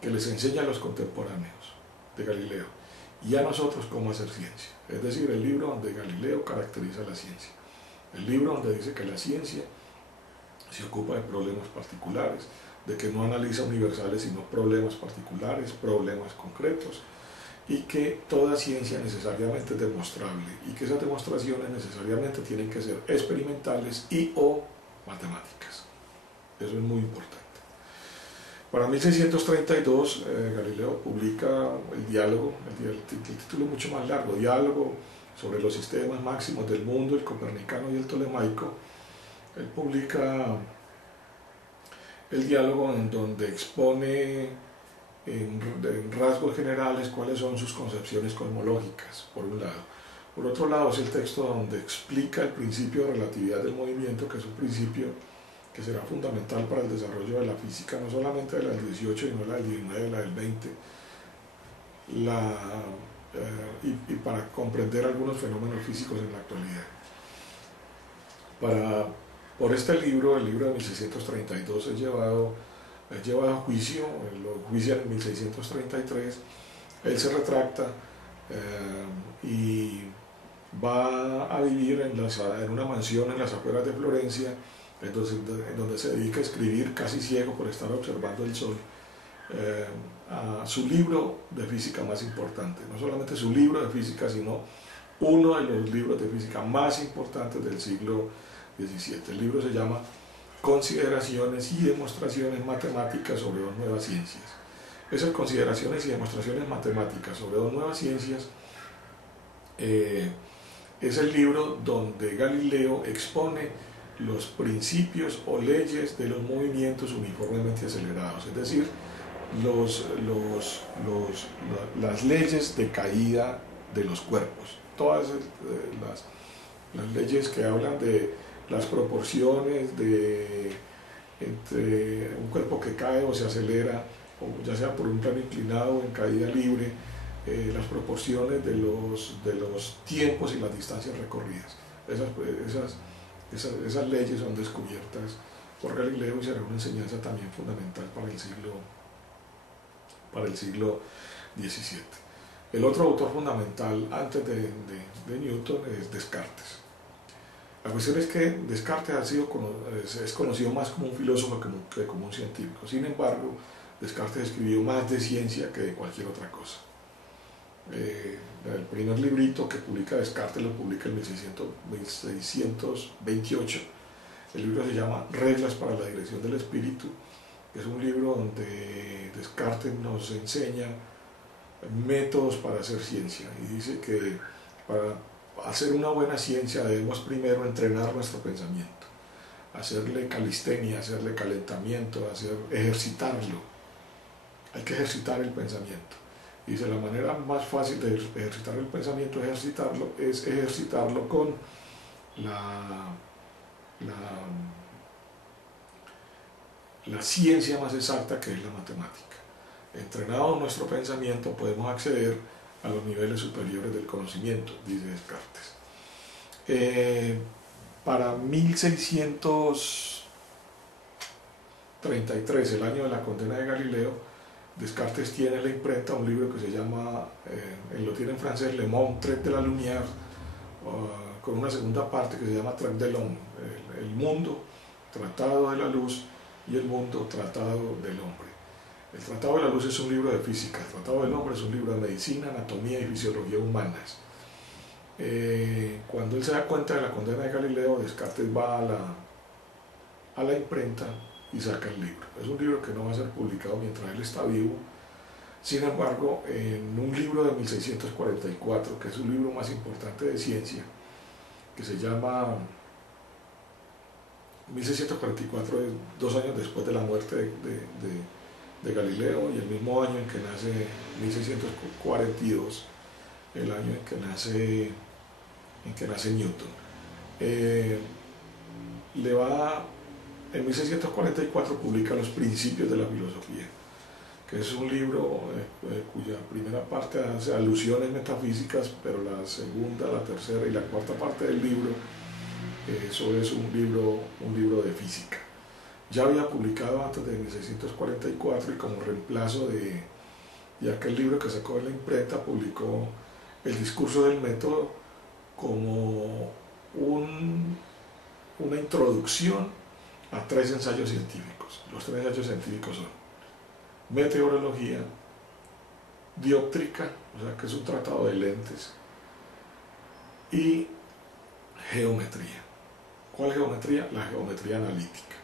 que les enseña a los contemporáneos de Galileo y a nosotros cómo hacer ciencia. Es decir, el libro donde Galileo caracteriza la ciencia. El libro donde dice que la ciencia se ocupa de problemas particulares, de que no analiza universales sino problemas particulares, problemas concretos, y que toda ciencia necesariamente es demostrable y que esas demostraciones necesariamente tienen que ser experimentales y o matemáticas. Eso es muy importante. Para 1632 Galileo publica el diálogo, el título es mucho más largo, Diálogo sobre los sistemas máximos del mundo, el copernicano y el tolemaico. Él publica el diálogo en donde expone en rasgos generales cuáles son sus concepciones cosmológicas, por un lado. Por otro lado, es el texto donde explica el principio de relatividad del movimiento, que es un principio que será fundamental para el desarrollo de la física, no solamente de la del 18, sino la del 19, la del 20, y para comprender algunos fenómenos físicos en la actualidad. Por este libro, el libro de 1632, es llevado a juicio, lo juician en 1633, él se retracta y va a vivir en una mansión en las afueras de Florencia, en donde se dedica a escribir casi ciego por estar observando el sol, a su libro de física más importante, no solamente su libro de física, sino uno de los libros de física más importantes del siglo XVII. El libro se llama Consideraciones y demostraciones matemáticas sobre dos nuevas ciencias. Esas consideraciones y demostraciones matemáticas sobre dos nuevas ciencias es el libro donde Galileo expone los principios o leyes de los movimientos uniformemente acelerados, es decir, las leyes de caída de los cuerpos, todas las leyes que hablan de las proporciones entre un cuerpo que cae o se acelera, o ya sea por un plano inclinado o en caída libre, las proporciones de los tiempos y las distancias recorridas. Esas leyes son descubiertas por Galileo y será una enseñanza también fundamental para el siglo XVII. El otro autor fundamental antes de Newton es Descartes. La cuestión es que Descartes es conocido más como un filósofo que como un científico. Sin embargo, Descartes escribió más de ciencia que de cualquier otra cosa. El primer librito que publica Descartes lo publica en 1628. El libro se llama Reglas para la dirección del espíritu. Es un libro donde Descartes nos enseña métodos para hacer ciencia y dice que para hacer una buena ciencia debemos primero entrenar nuestro pensamiento, hacerle calistenia, hacerle calentamiento, ejercitarlo. Hay que ejercitar el pensamiento. Y dice, la manera más fácil de ejercitar el pensamiento, es ejercitarlo con la ciencia más exacta, que es la matemática. Entrenado nuestro pensamiento podemos acceder a los niveles superiores del conocimiento, dice Descartes. Para 1633, el año de la condena de Galileo, Descartes tiene en la imprenta un libro que se llama, él lo tiene en francés, Le Monde Traité de la Lumière, con una segunda parte que se llama Traité de l'Homme, el mundo, tratado de la luz, y el mundo, tratado del hombre. El Tratado de la Luz es un libro de física, el Tratado del Hombre es un libro de medicina, anatomía y fisiología humanas. Cuando él se da cuenta de la condena de Galileo, Descartes va a la imprenta y saca el libro. Es un libro que no va a ser publicado mientras él está vivo. Sin embargo, en un libro de 1644, que es un libro más importante de ciencia, que se llama 1644, 2 años después de la muerte de Galileo, y el mismo año en que nace, 1642, el año en que nace Newton. En 1644 publica Los Principios de la Filosofía, que es un libro cuya primera parte hace alusiones metafísicas, pero la segunda, la tercera y la cuarta parte del libro eso es un libro de física. Ya había publicado antes de 1644, y como reemplazo de aquel libro que sacó de la imprenta, publicó El Discurso del Método como una introducción a 3 ensayos científicos. Los 3 ensayos científicos son meteorología, dióptrica, o sea que es un tratado de lentes, y geometría. ¿Cuál geometría? La geometría analítica.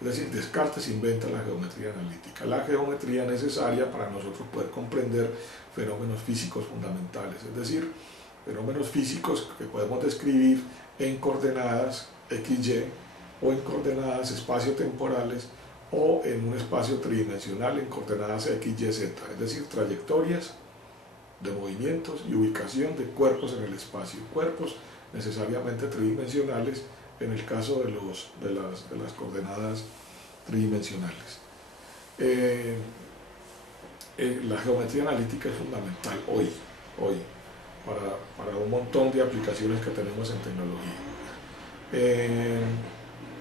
Es decir, Descartes inventa la geometría analítica, la geometría necesaria para nosotros poder comprender fenómenos físicos fundamentales, es decir, fenómenos físicos que podemos describir en coordenadas XY o en coordenadas espaciotemporales o en un espacio tridimensional en coordenadas XYZ, es decir, trayectorias de movimientos y ubicación de cuerpos en el espacio, cuerpos necesariamente tridimensionales en el caso de las coordenadas tridimensionales. La geometría analítica es fundamental hoy para un montón de aplicaciones que tenemos en tecnología.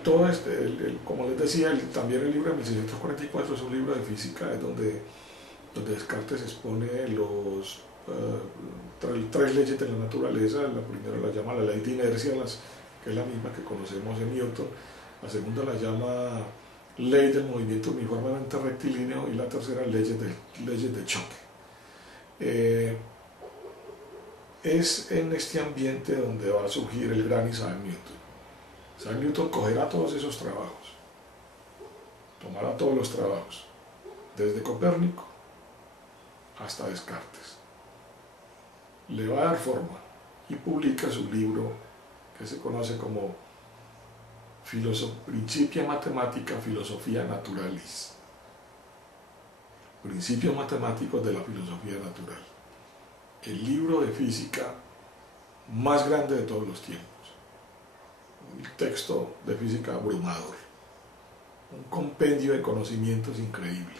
Todo como les decía, también el libro de 1644 es un libro de física, es donde Descartes expone 3 leyes de la naturaleza. La primera la llama la ley de inercia, que es la misma que conocemos en Newton. La segunda la llama ley del movimiento uniformemente rectilíneo, y la tercera leyes de choque. Es en este ambiente donde va a surgir el gran Isaac Newton. Isaac Newton cogerá todos esos trabajos, tomará todos los trabajos, desde Copérnico hasta Descartes, le va a dar forma y publica su libro que se conoce como Principia Mathematica Philosophia Naturalis, Principios Matemáticos de la Filosofía Natural, el libro de física más grande de todos los tiempos, un texto de física abrumador, un compendio de conocimientos increíble,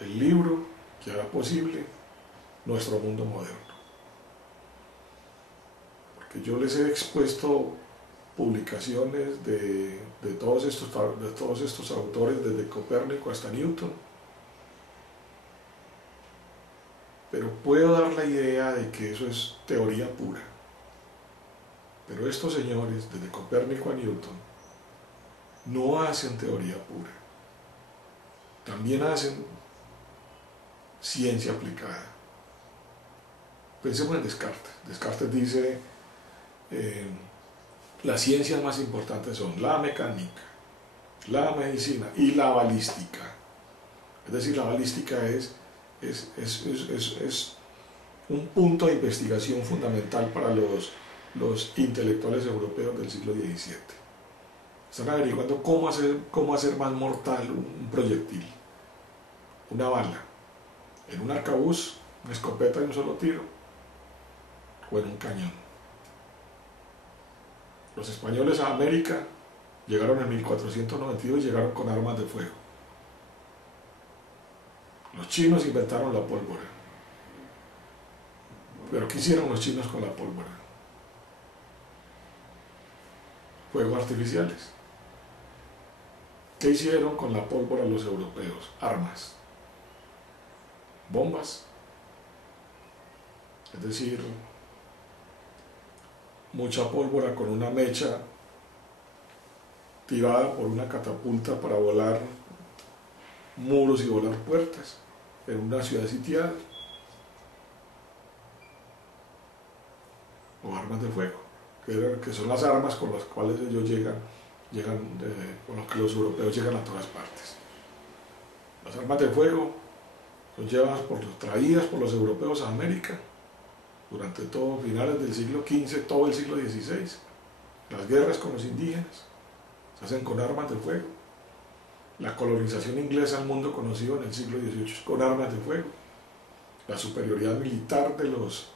el libro que hará posible nuestro mundo moderno. Porque yo les he expuesto publicaciones de todos estos autores, desde Copérnico hasta Newton, pero puedo dar la idea de que eso es teoría pura. Pero estos señores, desde Copérnico a Newton, no hacen teoría pura, también hacen ciencia aplicada. Pensemos en Descartes. Descartes dice, las ciencias más importantes son la mecánica, la medicina y la balística. Es decir, la balística es un punto de investigación fundamental para los intelectuales europeos del siglo XVII. Están averiguando cómo hacer más mortal un proyectil, una bala, en un arcabuz, una escopeta de un solo tiro, o en un cañón. Los españoles a América llegaron en 1492 y llegaron con armas de fuego. Los chinos inventaron la pólvora. Pero ¿qué hicieron los chinos con la pólvora? Fuegos artificiales. ¿Qué hicieron con la pólvora los europeos? Armas. Bombas. Es decir, mucha pólvora con una mecha tirada por una catapulta para volar muros y volar puertas en una ciudad sitiada, o armas de fuego, que son las armas con las cuales ellos con las que los europeos llegan a todas partes. Las armas de fuego son traídas por los europeos a América durante todo finales del siglo XV, todo el siglo XVI. Las guerras con los indígenas se hacen con armas de fuego. La colonización inglesa al mundo conocido en el siglo XVIII con armas de fuego. La superioridad militar de los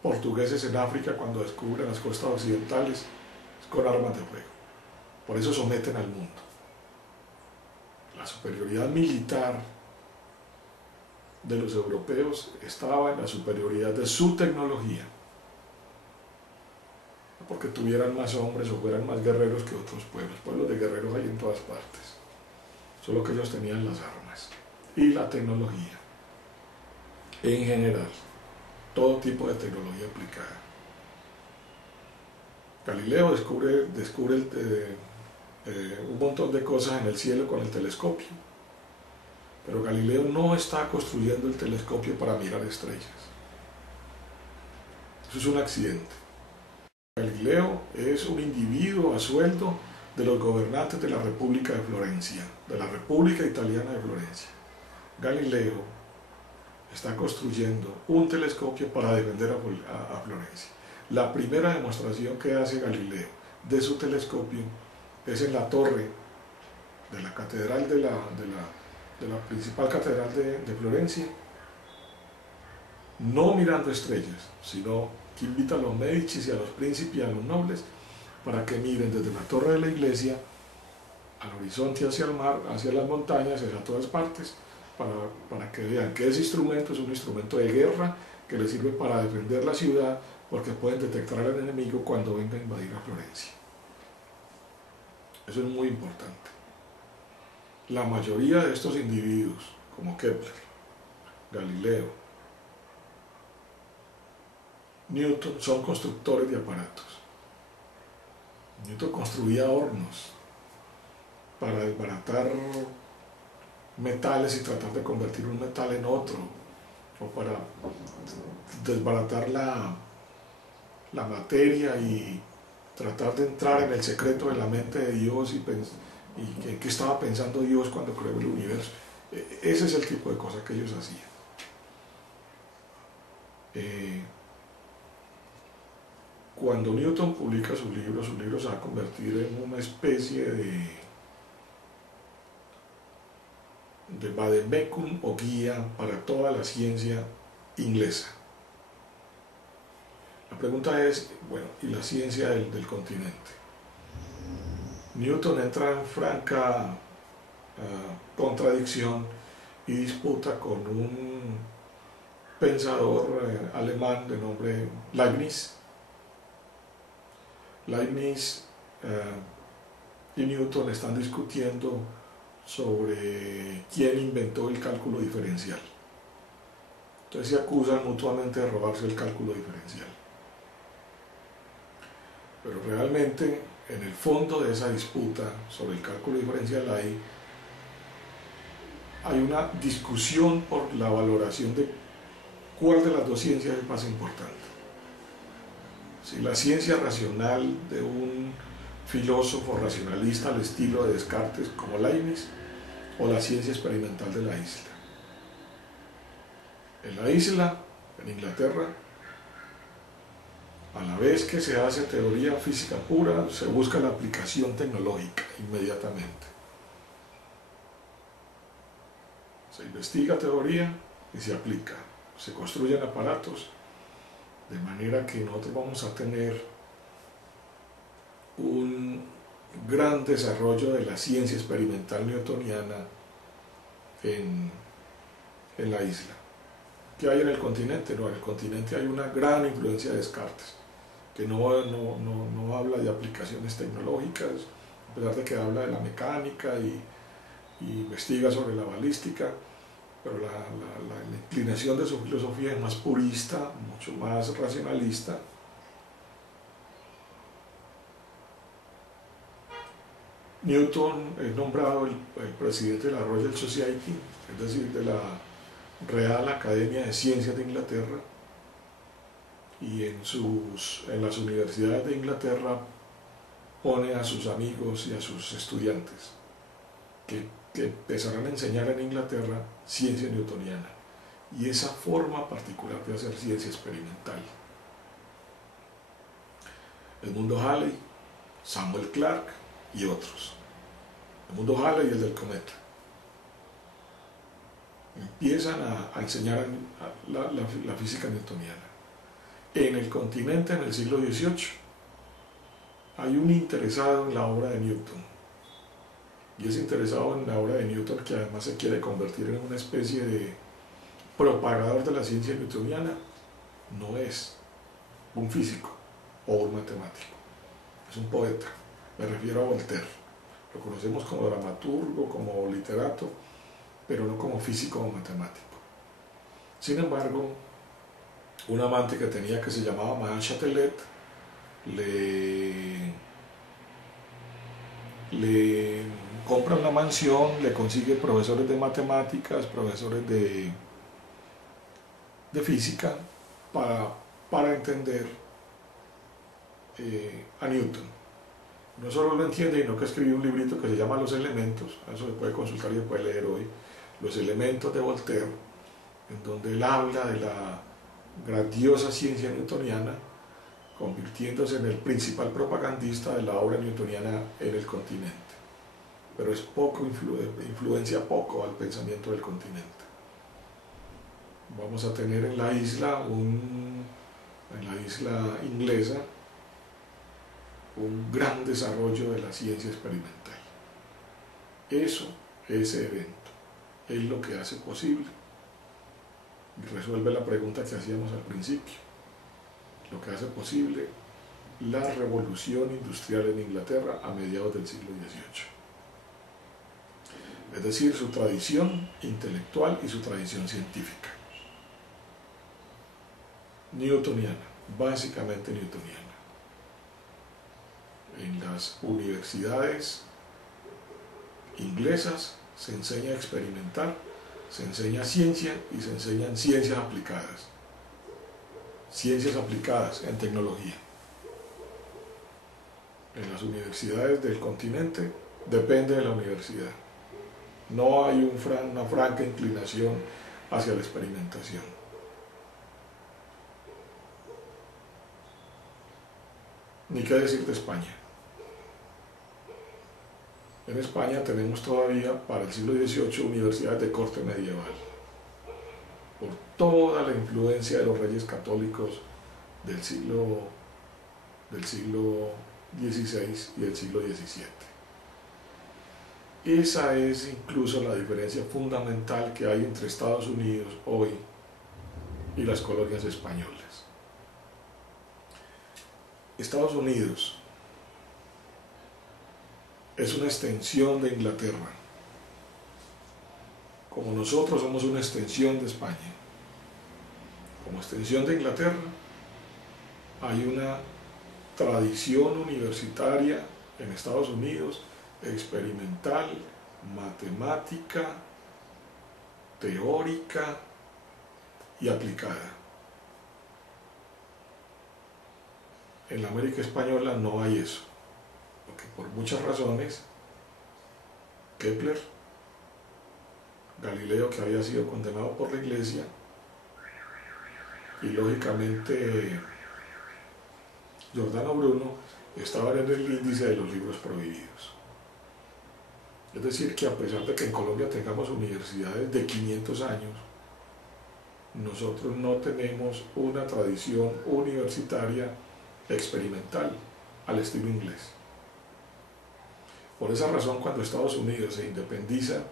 portugueses en África cuando descubren las costas occidentales con armas de fuego. Por eso someten al mundo. La superioridad militar de los europeos estaba en la superioridad de su tecnología. No porque tuvieran más hombres o fueran más guerreros que otros pueblos. Pueblos de guerreros hay en todas partes. Solo que ellos tenían las armas y la tecnología. En general, todo tipo de tecnología aplicada. Galileo descubre un montón de cosas en el cielo con el telescopio, pero Galileo no está construyendo el telescopio para mirar estrellas. Eso es un accidente. Galileo es un individuo a sueldo de los gobernantes de la República de Florencia, de la República Italiana de Florencia. Galileo está construyendo un telescopio para defender a Florencia. La primera demostración que hace Galileo de su telescopio es en la torre de la catedral de la principal catedral de Florencia, no mirando estrellas, sino que invita a los Médicis y a los príncipes y a los nobles para que miren desde la torre de la iglesia al horizonte, hacia el mar, hacia las montañas, hacia todas partes, para que vean que ese instrumento es un instrumento de guerra que les sirve para defender la ciudad, porque pueden detectar al enemigo cuando venga a invadir a Florencia. Eso es muy importante. La mayoría de estos individuos, como Kepler, Galileo, Newton, son constructores de aparatos. Newton construía hornos para desbaratar metales y tratar de convertir un metal en otro, o para desbaratar la materia y tratar de entrar en el secreto de la mente de Dios y en qué estaba pensando Dios cuando creó el universo. Ese es el tipo de cosas que ellos hacían. Cuando Newton publica sus libros se va a convertir en una especie de vademecum o guía para toda la ciencia inglesa. La pregunta es, bueno, ¿y la ciencia del continente? Newton entra en franca contradicción y disputa con un pensador alemán de nombre Leibniz. Leibniz y Newton están discutiendo sobre quién inventó el cálculo diferencial. Entonces se acusan mutuamente de robarse el cálculo diferencial. Pero realmente, en el fondo de esa disputa sobre el cálculo diferencial hay hay una discusión por la valoración de cuál de las dos ciencias es más importante. Si la ciencia racional de un filósofo racionalista al estilo de Descartes como Leibniz, o la ciencia experimental de la isla. En la isla, en Inglaterra, a la vez que se hace teoría física pura, se busca la aplicación tecnológica inmediatamente. Se investiga teoría y se aplica. Se construyen aparatos de manera que nosotros vamos a tener un gran desarrollo de la ciencia experimental newtoniana en la isla. ¿Qué hay en el continente? No, en el continente hay una gran influencia de Descartes, que no habla de aplicaciones tecnológicas, a pesar de que habla de la mecánica y investiga sobre la balística, pero la inclinación de su filosofía es más purista, mucho más racionalista. Newton es nombrado el presidente de la Royal Society, es decir, de la Real Academia de Ciencias de Inglaterra, y en las universidades de Inglaterra pone a sus amigos y a sus estudiantes que empezarán a enseñar en Inglaterra ciencia newtoniana y esa forma particular de hacer ciencia experimental. Edmundo Halley, Samuel Clarke y otros. Edmundo Halley, el del cometa. Empiezan a enseñar la física newtoniana. En el continente, en el siglo XVIII, hay un interesado en la obra de Newton. Y ese interesado en la obra de Newton, que además se quiere convertir en una especie de propagador de la ciencia newtoniana, no es un físico o un matemático, es un poeta. Me refiero a Voltaire. Lo conocemos como dramaturgo, como literato, pero no como físico o matemático. Sin embargo, un amante que tenía que se llamaba Madame Chatelet le compra una mansión, le consigue profesores de matemáticas, profesores de física para entender a Newton. No solo lo entiende, sino que escribió un librito que se llama Los Elementos, eso se puede consultar y se puede leer hoy, Los Elementos de Voltaire, en donde él habla de la grandiosa ciencia newtoniana, convirtiéndose en el principal propagandista de la obra newtoniana en el continente. Pero es poco, influencia poco al pensamiento del continente. Vamos a tener en la isla inglesa un gran desarrollo de la ciencia experimental. Ese evento, es lo que hace posible y resuelve la pregunta que hacíamos al principio, lo que hace posible la revolución industrial en Inglaterra a mediados del siglo XVIII. Es decir, su tradición intelectual y su tradición científica. Newtoniana, básicamente newtoniana. En las universidades inglesas se enseña a experimentar, se enseña ciencia y se enseñan ciencias aplicadas. Ciencias aplicadas en tecnología. En las universidades del continente depende de la universidad. No hay una franca inclinación hacia la experimentación. Ni qué decir de España. En España tenemos todavía para el siglo XVIII universidades de corte medieval, por toda la influencia de los reyes católicos del siglo XVI y del siglo XVII. Esa es incluso la diferencia fundamental que hay entre Estados Unidos hoy y las colonias españolas. Estados Unidos es una extensión de Inglaterra, como nosotros somos una extensión de España. Como extensión de Inglaterra hay una tradición universitaria en Estados Unidos, experimental, matemática, teórica y aplicada. En la América española no hay eso, porque por muchas razones, Kepler, Galileo, que había sido condenado por la Iglesia, y lógicamente Giordano Bruno estaban en el índice de los libros prohibidos. Es decir, que a pesar de que en Colombia tengamos universidades de 500 años, nosotros no tenemos una tradición universitaria experimental al estilo inglés. Por esa razón, cuando Estados Unidos se independiza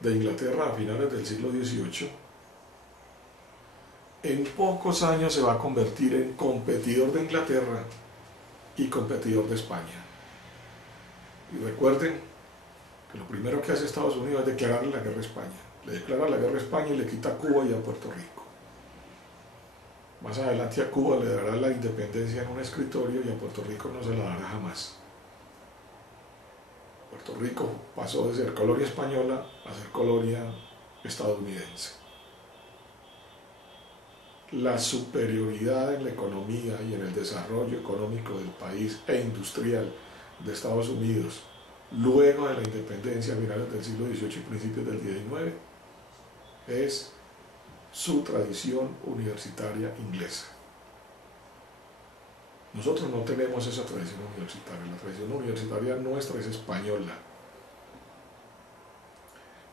de Inglaterra a finales del siglo XVIII, en pocos años se va a convertir en competidor de Inglaterra y competidor de España. Y recuerden que lo primero que hace Estados Unidos es declararle la guerra a España. Le declara la guerra a España y le quita a Cuba y a Puerto Rico. Más adelante a Cuba le dará la independencia en un escritorio y a Puerto Rico no se la dará jamás. Puerto Rico pasó de ser colonia española a ser colonia estadounidense. La superioridad en la economía y en el desarrollo económico del país e industrial de Estados Unidos luego de la independencia a finales del siglo XVIII y principios del XIX es su tradición universitaria inglesa. Nosotros no tenemos esa tradición universitaria, la tradición universitaria nuestra es española.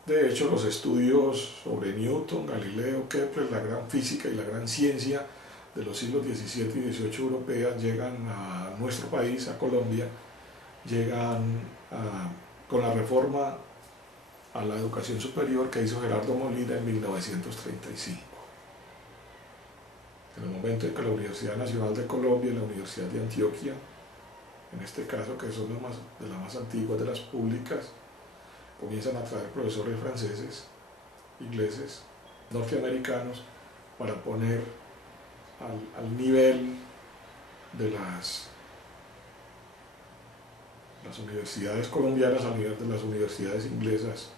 De hecho, los estudios sobre Newton, Galileo, Kepler, la gran física y la gran ciencia de los siglos XVII y XVIII europeas llegan a nuestro país, a Colombia, llegan con la reforma a la educación superior que hizo Gerardo Molina en 1935. En el momento en que la Universidad Nacional de Colombia y la Universidad de Antioquia, en este caso que son de las más antiguas de las públicas, comienzan a traer profesores franceses, ingleses, norteamericanos, para poner al nivel de las universidades colombianas, al nivel de las universidades inglesas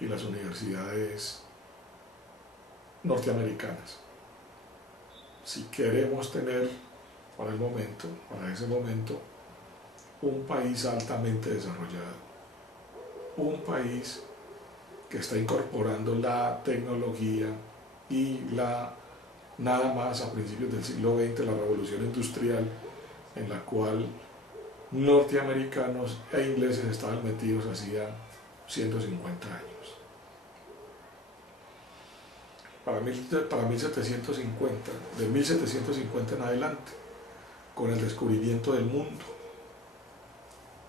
y las universidades norteamericanas. Si queremos tener para ese momento, un país altamente desarrollado, un país que está incorporando la tecnología y nada más a principios del siglo XX, la revolución industrial, en la cual norteamericanos e ingleses estaban metidos hacía 150 años. Para 1750, de 1750 en adelante, con el descubrimiento del mundo,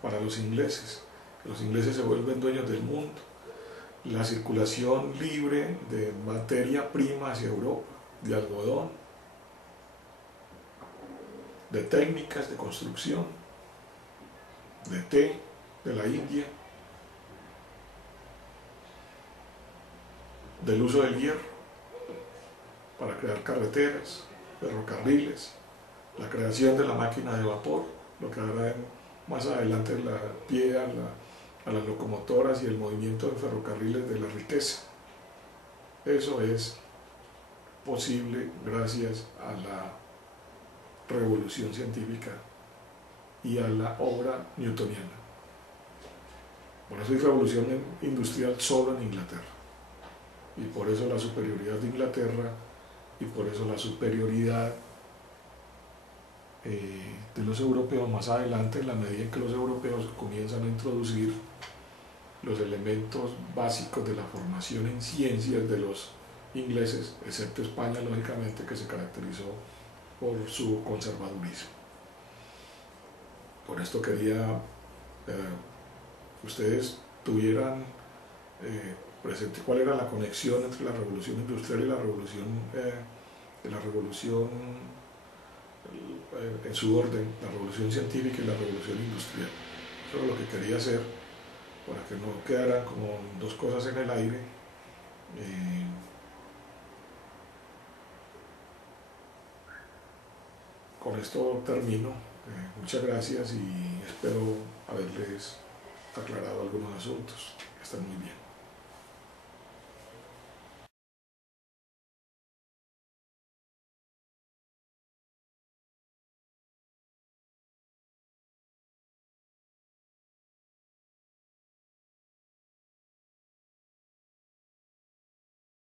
para los ingleses se vuelven dueños del mundo, la circulación libre de materia prima hacia Europa, de algodón, de técnicas de construcción, de té, de la India, del uso del hierro para crear carreteras, ferrocarriles, la creación de la máquina de vapor, lo que hará más adelante la pie a las locomotoras y el movimiento de ferrocarriles de la riqueza. Eso es posible gracias a la revolución científica y a la obra newtoniana. Por eso hay revolución industrial solo en Inglaterra, y por eso la superioridad de Inglaterra, y por eso la superioridad de los europeos más adelante, en la medida en que los europeos comienzan a introducir los elementos básicos de la formación en ciencias de los ingleses, excepto España, lógicamente, que se caracterizó por su conservadurismo. Con esto quería que ustedes tuvieran presente cuál era la conexión entre la revolución industrial y la revolución en su orden, la revolución científica y la revolución industrial. Eso es lo que quería hacer, para que no quedaran como dos cosas en el aire. Con esto termino. Muchas gracias y espero haberles aclarado algunos asuntos. Que estén muy bien.